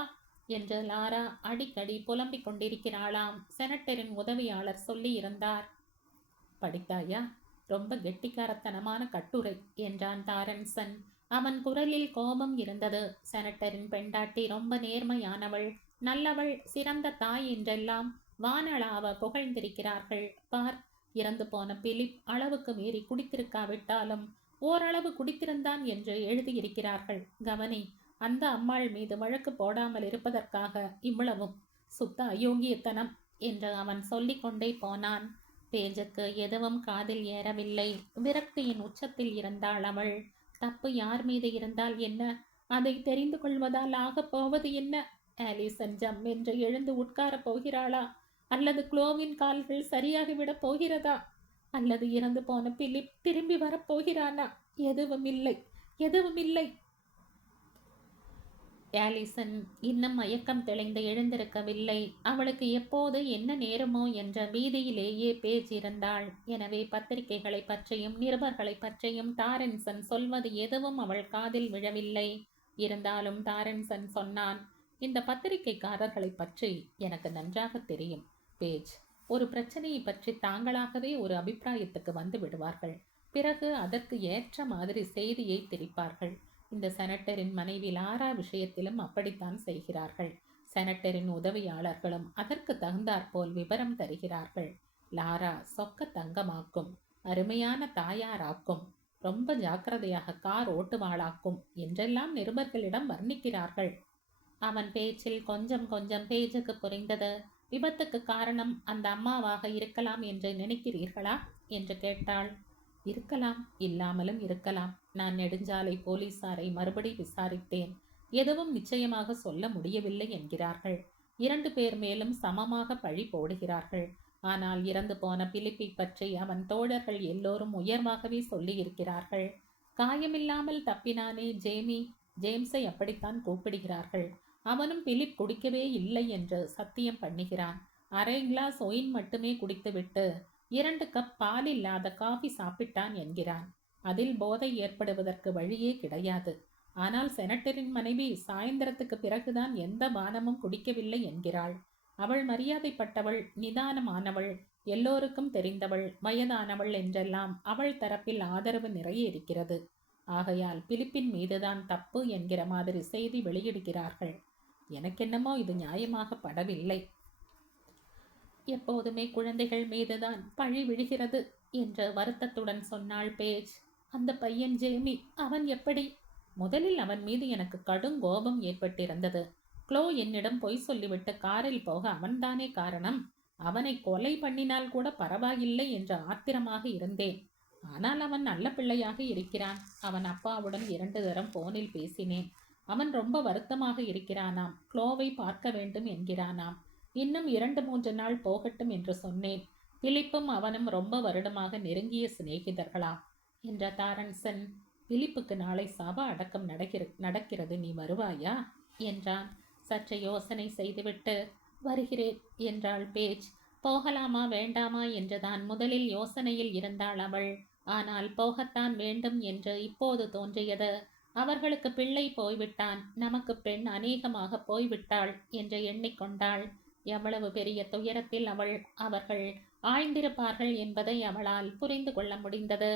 என்று லாரா அடிக்கடி புலம்பிக் கொண்டிருக்கிறாளாம். செனட்டரின் உதவியாளர் சொல்லி இருந்தார். படித்தாயா? ரொம்ப கெட்டிக்காரத்தனமான கட்டுரை என்றான் தாரன்சன். அவன் குரலில் கோபம் இருந்தது. செனட்டரின் பெண்டாட்டி ரொம்ப நேர்மையானவள், நல்லவள், சிறந்த தாய் என்றெல்லாம் வானளாவ புகழ்ந்திருக்கிறார்கள். பார், இறந்து போன பிலிப் அளவுக்கு மீறி குடித்திருக்காவிட்டாலும் ஓரளவு குடித்திருந்தான் என்று எழுதியிருக்கிறார்கள். கவனி, அந்த அம்மாள் மீது வழக்கு போடாமல் இருப்பதற்காக இவ்வளவும். சுத்த அயோக்கியத்தனம் என்று அவன் சொல்லிக்கொண்டே போனான். பேஜுக்கு எதுவும் காதில் ஏறவில்லை. விரக்தியின் உச்சத்தில் இருந்தாள் அவள். தப்பு யார் மீது இருந்தால் என்ன? அதை தெரிந்து கொள்வதால் ஆகப் போவது என்ன? ஆலிசன் ஜம் என்று எழுந்து உட்காரப் போகிறாளா? அல்லது குளோவின் கால்கள் சரியாகிவிடப் போகிறதா? அல்லது இறந்து போன பிலிப் திரும்பி வரப்போகிறானா? எதுவும் இல்லை, எதுவும் இல்லை. ஆலிசன் இன்னும் மயக்கம் தெளிந்து எழுந்திருக்கவில்லை. அவளுக்கு எப்போது என்ன நேருமோ என்ற பீதியிலேயே பேஜ் இருந்தாள். எனவே பத்திரிகைகளை பற்றியும் நிருபர்களை பற்றியும் தாரன்சன் சொல்வது எதுவும் அவள் காதில் விழவில்லை. இருந்தாலும் தாரன்சன் சொன்னான், இந்த பத்திரிகைக்காரர்களை பற்றி எனக்கு நன்றாக தெரியும் பேஜ். ஒரு பிரச்சனையை பற்றி தாங்களாகவே ஒரு அபிப்பிராயத்துக்கு வந்து விடுவார்கள். பிறகு அதற்கு ஏற்ற மாதிரி செய்தியை திரிப்பார்கள். இந்த செனட்டரின் மனைவி லாரா விஷயத்திலும் அப்படித்தான் செய்கிறார்கள். செனட்டரின் உதவியாளர்களும் அதற்கு தகுந்தாற்போல் விவரம் தருகிறார்கள். லாரா சொக்க தங்கமாக்கும், அருமையான தாயாராக்கும், ரொம்ப ஜாக்கிரதையாக கார் ஓட்டுவாளாக்கும் என்றெல்லாம் நிருபர்களிடம் வர்ணிக்கிறார்கள். அவன் பேச்சில் கொஞ்சம் கொஞ்சம் பேஜுக்கு புரிந்தது. விபத்துக்கு காரணம் அந்த அம்மாவாக இருக்கலாம் என்று நினைக்கிறீர்களா என்று கேட்டாள். இருக்கலாம், இல்லாமலும் இருக்கலாம். நான் நெடுஞ்சாலை போலீசாரை மறுபடி விசாரித்தேன். எதுவும் நிச்சயமாக சொல்ல முடியவில்லை என்கிறார்கள். 2 பேர் மேலும் சமமாக பழி போடுகிறார்கள். ஆனால் இறந்து போன பிலிப்பை பற்றி அவன் தோழர்கள் எல்லோரும் உயர்வாகவே சொல்லியிருக்கிறார்கள். காயமில்லாமல் தப்பினானே ஜேம்ஸை அப்படித்தான் கூப்பிடுகிறார்கள். அவனும் பிலிப் குடிக்கவே இல்லை என்று சத்தியம் பண்ணுகிறான். 1/2 கிளாஸ் ஒயின் மட்டுமே குடித்துவிட்டு 2 கப் பால் இல்லாத காஃபி சாப்பிட்டான் என்கிறான். அதில் போதை ஏற்படுவதற்கு வழியே கிடையாது. ஆனால் செனட்டரின் மனைவி சாயந்தரத்துக்கு பிறகுதான் எந்த பானமும் குடிக்கவில்லை என்கிறாள். அவள் மரியாதைப்பட்டவள், நிதானமானவள், எல்லோருக்கும் தெரிந்தவள், வயதானவள் என்றெல்லாம் அவள் தரப்பில் ஆதரவு நிறைய இருக்கிறது. ஆகையால் பிலிப்பின் மீதுதான் தப்பு என்கிற மாதிரி செய்தி வெளியிடுகிறார்கள். எனக்கென்னமோ இது நியாயமாக படவில்லை. எப்போதுமே குழந்தைகள் மீதுதான் பழி விழுகிறது என்று வருத்தத்துடன் சொன்னாள் பேஜ். அந்த பையன் ஜேமி, அவன் எப்படி? முதலில் அவன் மீது எனக்கு கடும் கோபம் ஏற்பட்டிருந்தது. க்ளோ என்னிடம் பொய் சொல்லிவிட்டு காரில் போக அவன்தானே காரணம். அவனை கொலை பண்ணினால் கூட பரவாயில்லை என்ற ஆத்திரமாக இருந்தேன். ஆனால் அவன் நல்ல பிள்ளையாக இருக்கிறான். அவன் அப்பாவுடன் 2 தரம் போனில் பேசினேன். அவன் ரொம்ப வருத்தமாக இருக்கிறானாம். க்ளோவை பார்க்க வேண்டும் என்கிறானாம். இன்னும் 2-3 நாள் போகட்டும் என்று சொன்னேன். பிலிப்பும் அவனும் ரொம்ப வருடமாக நெருங்கிய சிநேகிதர்களாம் என்ற தாரன்சன். பிலிப்புக்கு நாளை சபா அடக்கம் நடக்கிறது, நீ வருவாயா என்றான். சற்று யோசனை செய்துவிட்டு வருகிறேன் என்றாள் பேஜ். போகலாமா வேண்டாமா என்றுதான் முதலில் யோசனையில் இருந்தாள் அவள். ஆனால் போகத்தான் வேண்டும் என்று இப்போது தோன்றியது. அவர்களுக்கு பிள்ளை போய்விட்டான், நமக்கு பெண் அநேகமாக போய்விட்டாள் என்று எண்ணிக்கொண்டாள். எவ்வளவு பெரிய துயரத்தில் அவர்கள் ஆழ்ந்திருப்பார்கள் என்பதை அவளால் புரிந்து கொள்ள முடிந்தது.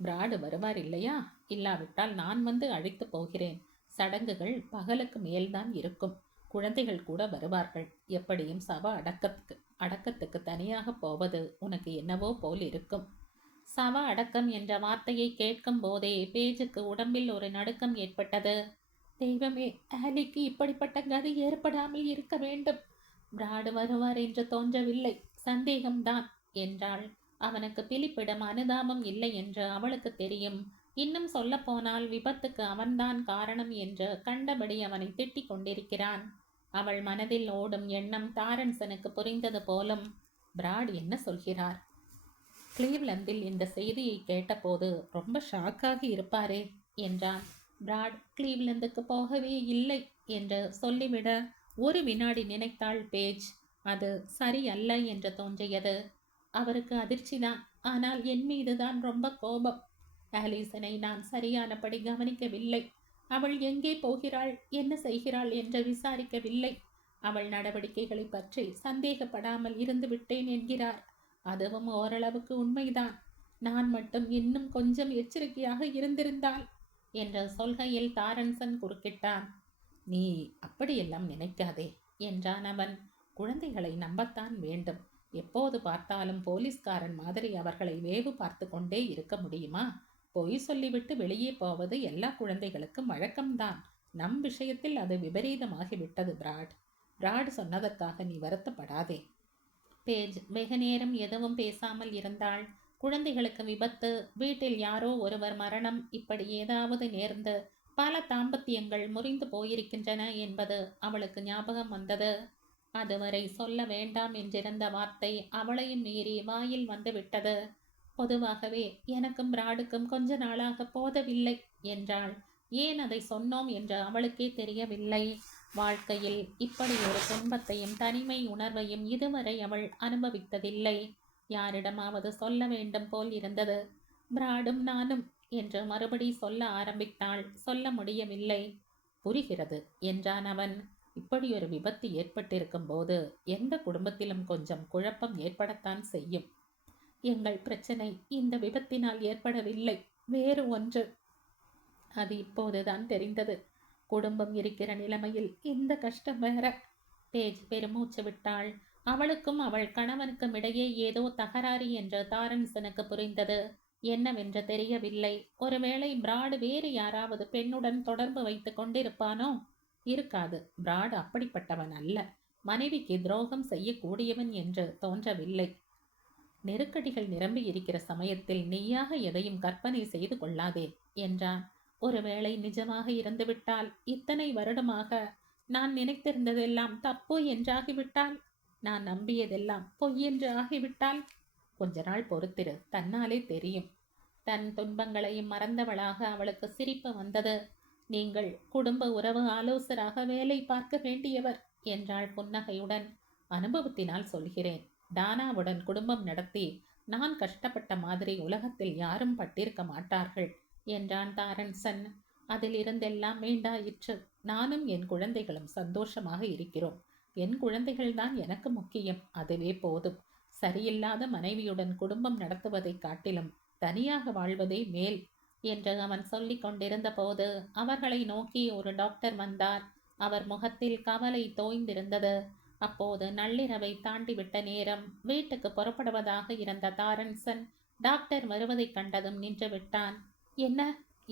பிராடு வருவார் இல்லையா? இல்லாவிட்டால் நான் வந்து அழைத்து போகிறேன். சடங்குகள் பகலுக்கு மேல்தான் இருக்கும். குழந்தைகள் கூட வருவார்கள். எப்படியும் சவ அடக்கத்துக்கு தனியாக போவது உனக்கு என்னவோ போல் இருக்கும். சவ அடக்கம் என்ற வார்த்தையை கேட்கும் போதே பேஜுக்கு உடம்பில் ஒரு நடுக்கம் ஏற்பட்டது. தெய்வமே, ஆலிக்கு இப்படிப்பட்ட கதி ஏற்படாமல் இருக்க வேண்டும். பிராடு வருவார் என்று தோன்றவில்லை, சந்தேகம்தான் என்றாள். அவனுக்கு பிலிப்பிடம் அனுதாபம் இல்லை என்று அவளுக்கு தெரியும். இன்னும் சொல்ல போனால் விபத்துக்கு அவன்தான் காரணம் என்று கண்டபடி அவனை திட்டிக் கொண்டிருக்கிறான். அவள் மனதில் ஓடும் எண்ணம் தாரன்சனுக்கு புரிந்தது போலும். பிராட் என்ன சொல்கிறார்? கிளீவ்லந்தில் இந்த செய்தியை கேட்டபோது ரொம்ப ஷாக்காகி இருப்பாரே என்றான். பிராட் கிளீவ்லந்துக்கு போகவே இல்லை என்று சொல்லிவிட ஒரு வினாடி நினைத்தாள் பேஜ். அது சரியல்ல என்று தோன்றியது. அவருக்கு அதிர்ச்சிதான், ஆனால் என் மீதுதான் ரொம்ப கோபம். ஆலிசனை நான் சரியானபடி கவனிக்கவில்லை. அவள் எங்கே போகிறாள், என்ன செய்கிறாள் என்று விசாரிக்கவில்லை. அவள் நடவடிக்கைகளை பற்றி சந்தேகப்படாமல் இருந்து விட்டேன் என்கிறார். அதுவும் ஓரளவுக்கு உண்மைதான். நான் மட்டும் இன்னும் கொஞ்சம் எச்சரிக்கையாக இருந்திருந்தால் என்று சொல்கையில் தாரன்சன் குறுக்கிட்டான். நீ அப்படியெல்லாம் நினைக்காதே என்றான் அவன். குழந்தைகளை நம்பத்தான் வேண்டும். எப்போது பார்த்தாலும் போலீஸ்காரன் மாதிரி அவர்களை வேவு பார்த்து கொண்டே இருக்க முடியுமா? பொய் சொல்லிவிட்டு வெளியே போவது எல்லா குழந்தைகளுக்கும் வழக்கம்தான். நம் விஷயத்தில் அது விபரீதமாகிவிட்டது பிராட். பிராட் சொன்னதற்காக நீ வருத்தப்படாதே. பேஜ் வெகு நேரம் எதுவும் பேசாமல் இருந்தாள். குழந்தைகளுக்கு விபத்து, வீட்டில் யாரோ ஒருவர் மரணம், இப்படி ஏதாவது நேர்ந்து பல தாம்பத்தியங்கள் முறிந்து போயிருக்கின்றன என்பது அவளுக்கு ஞாபகம் வந்தது. அதுவரை சொல்ல வேண்டாம் என்றிருந்த வார்த்தை அவளையும் மீறி வாயில் வந்து விட்டது. பொதுவாகவே எனக்கும் பிராடுக்கும் கொஞ்ச நாளாக போதவில்லை என்றாள். ஏன் அதை சொன்னோம் என்று அவளுக்கே தெரியவில்லை. வாழ்க்கையில் இப்படி ஒரு துன்பத்தையும் தனிமை உணர்வையும் இதுவரை அவள் அனுபவித்ததில்லை. யாரிடமாவது சொல்ல வேண்டும் போல் இருந்தது. பிராடும் நானும் என்று மறுபடி சொல்ல ஆரம்பித்தாள். சொல்ல முடியவில்லை. புரிகிறது என்றான் அவன். இப்படி ஒரு விபத்து ஏற்பட்டிருக்கும் போது எந்த குடும்பத்திலும் கொஞ்சம் குழப்பம் ஏற்படத்தான் செய்யும். எங்கள் பிரச்சனை இந்த விபத்தினால் ஏற்படவில்லை, வேறு ஒன்று. அது இப்போதுதான் தெரிந்தது. குடும்பம் இருக்கிற நிலைமையில் இந்த கஷ்டம் வேற. பேஜ் பெருமூச்சு விட்டாள். அவளுக்கும் அவள் கணவனுக்கும் இடையே ஏதோ தகராறு என்று தாரன்சனுக்கு புரிந்தது. என்னவென்று தெரியவில்லை. ஒருவேளை பிராடு வேறு யாராவது பெண்ணுடன் தொடர்பு வைத்து கொண்டிருப்பானோ? இருக்காது. பிராடு அப்படிப்பட்டவன் அல்ல. மனைவிக்கு துரோகம் செய்யக்கூடியவன் என்று தோன்றவில்லை. நெருக்கடிகள் நிரம்பி இருக்கிற சமயத்தில் நீயாக எதையும் கற்பனை செய்து கொள்ளாதே என்றான். ஒருவேளை நிஜமாக இருந்துவிட்டால், இத்தனை வருடமாக நான் நினைத்திருந்ததெல்லாம் தப்பு என்றாகிவிட்டால், நான் நம்பியதெல்லாம் பொய் என்று ஆகிவிட்டால்? கொஞ்ச நாள் பொறுத்திரு, தன்னாலே தெரியும். தன் துன்பங்களையும் மறந்தவளாக அவளுக்கு சிரிப்பு வந்தது. நீங்கள் குடும்ப உறவு ஆலோசராக வேலை பார்க்க வேண்டியவர் என்றாள் புன்னகையுடன். அனுபவத்தினால் சொல்கிறேன். டானாவுடன் குடும்பம் நடத்தி நான் கஷ்டப்பட்ட மாதிரி உலகத்தில் யாரும் பட்டிருக்க மாட்டார்கள் என்றான் தாரன்சன். அதிலிருந்தெல்லாம் மீண்டாயிற்று. நானும் என் குழந்தைகளும் சந்தோஷமாக இருக்கிறோம். என் குழந்தைகள்தான் எனக்கு முக்கியம், அதுவே போதும். சரியில்லாத மனைவியுடன் குடும்பம் நடத்துவதை காட்டிலும் தனியாக வாழ்வதே மேல் என்று அவன் சொல்லிக் கொண்டிருந்த போது அவர்களை நோக்கி ஒரு டாக்டர் வந்தார். அவர் முகத்தில் கவலை தோய்ந்திருந்தது. அப்போது நள்ளிரவை தாண்டிவிட்ட நேரம். வீட்டுக்கு புறப்படுவதாக இருந்த தாரன்சன் டாக்டர் வருவதைக் கண்டதும் நின்று விட்டான். என்ன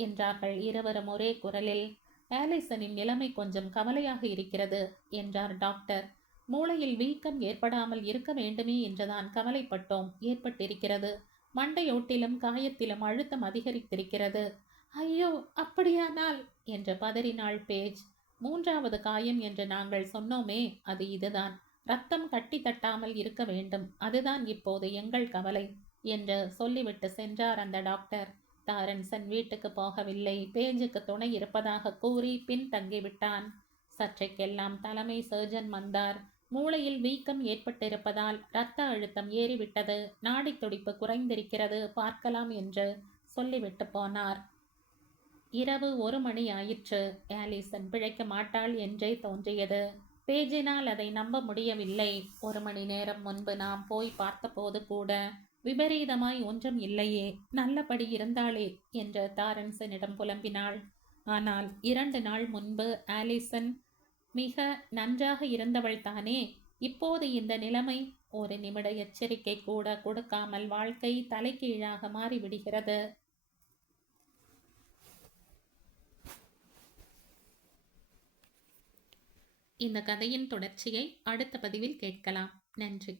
என்றார்கள் இருவரும் ஒரே குரலில். ஆலிசனின் நிலைமை கொஞ்சம் கவலையாக இருக்கிறது என்றார் டாக்டர். மூளையில் வீக்கம் ஏற்படாமல் இருக்க வேண்டுமே என்றுதான் கவலைப்பட்டோம். ஏற்பட்டிருக்கிறது. மண்டையோட்டிலும் காயத்திலும் அழுத்தம் அதிகரித்திருக்கிறது. ஐயோ, அப்படியானால் என்று பதறினாள் பேஜ். மூன்றாவது காயம் என்று நாங்கள் சொன்னோமே, அது இதுதான். ரத்தம் கட்டி தட்டாமல் இருக்க வேண்டும். அதுதான் இப்போது எங்கள் கவலை என்று சொல்லிவிட்டு சென்றார் அந்த டாக்டர். தாரன்சன் வீட்டுக்கு போகவில்லை. பேஜுக்கு துணை இருப்பதாக கூறி பின் தங்கிவிட்டான். சற்றைக்கெல்லாம் தலைமை சர்ஜன் வந்தார். மூளையில் வீக்கம் ஏற்பட்டிருப்பதால் இரத்த அழுத்தம் ஏறிவிட்டது, நாடி துடிப்பு குறைந்திருக்கிறது, பார்க்கலாம் என்று சொல்லிவிட்டு போனார். இரவு 1 மணி ஆயிற்று. ஆலிசன் பிழைக்க மாட்டாள் என்றே தோன்றியது. பேஜினால் அதை நம்ப முடியவில்லை. 1 மணி நேரம் முன்பு நாம் போய் பார்த்தபோது கூட விபரீதமாய் ஒன்றும் இல்லையே, நல்லபடி இருந்தாளே என்று தாரன்சனிடம் புலம்பினாள். ஆனால் 2 நாள் முன்பு ஆலிசன் மிக நன்றாக இருந்தவள் தானே. இப்போது இந்த நிலைமை. ஒரு நிமிட எச்சரிக்கை கூட கொடுக்காமல் வாழ்க்கை தலைகீழாக மாறிவிடுகிறது. இந்த கதையின் தொடர்ச்சியை அடுத்த பதிவில் கேட்கலாம். நன்றி.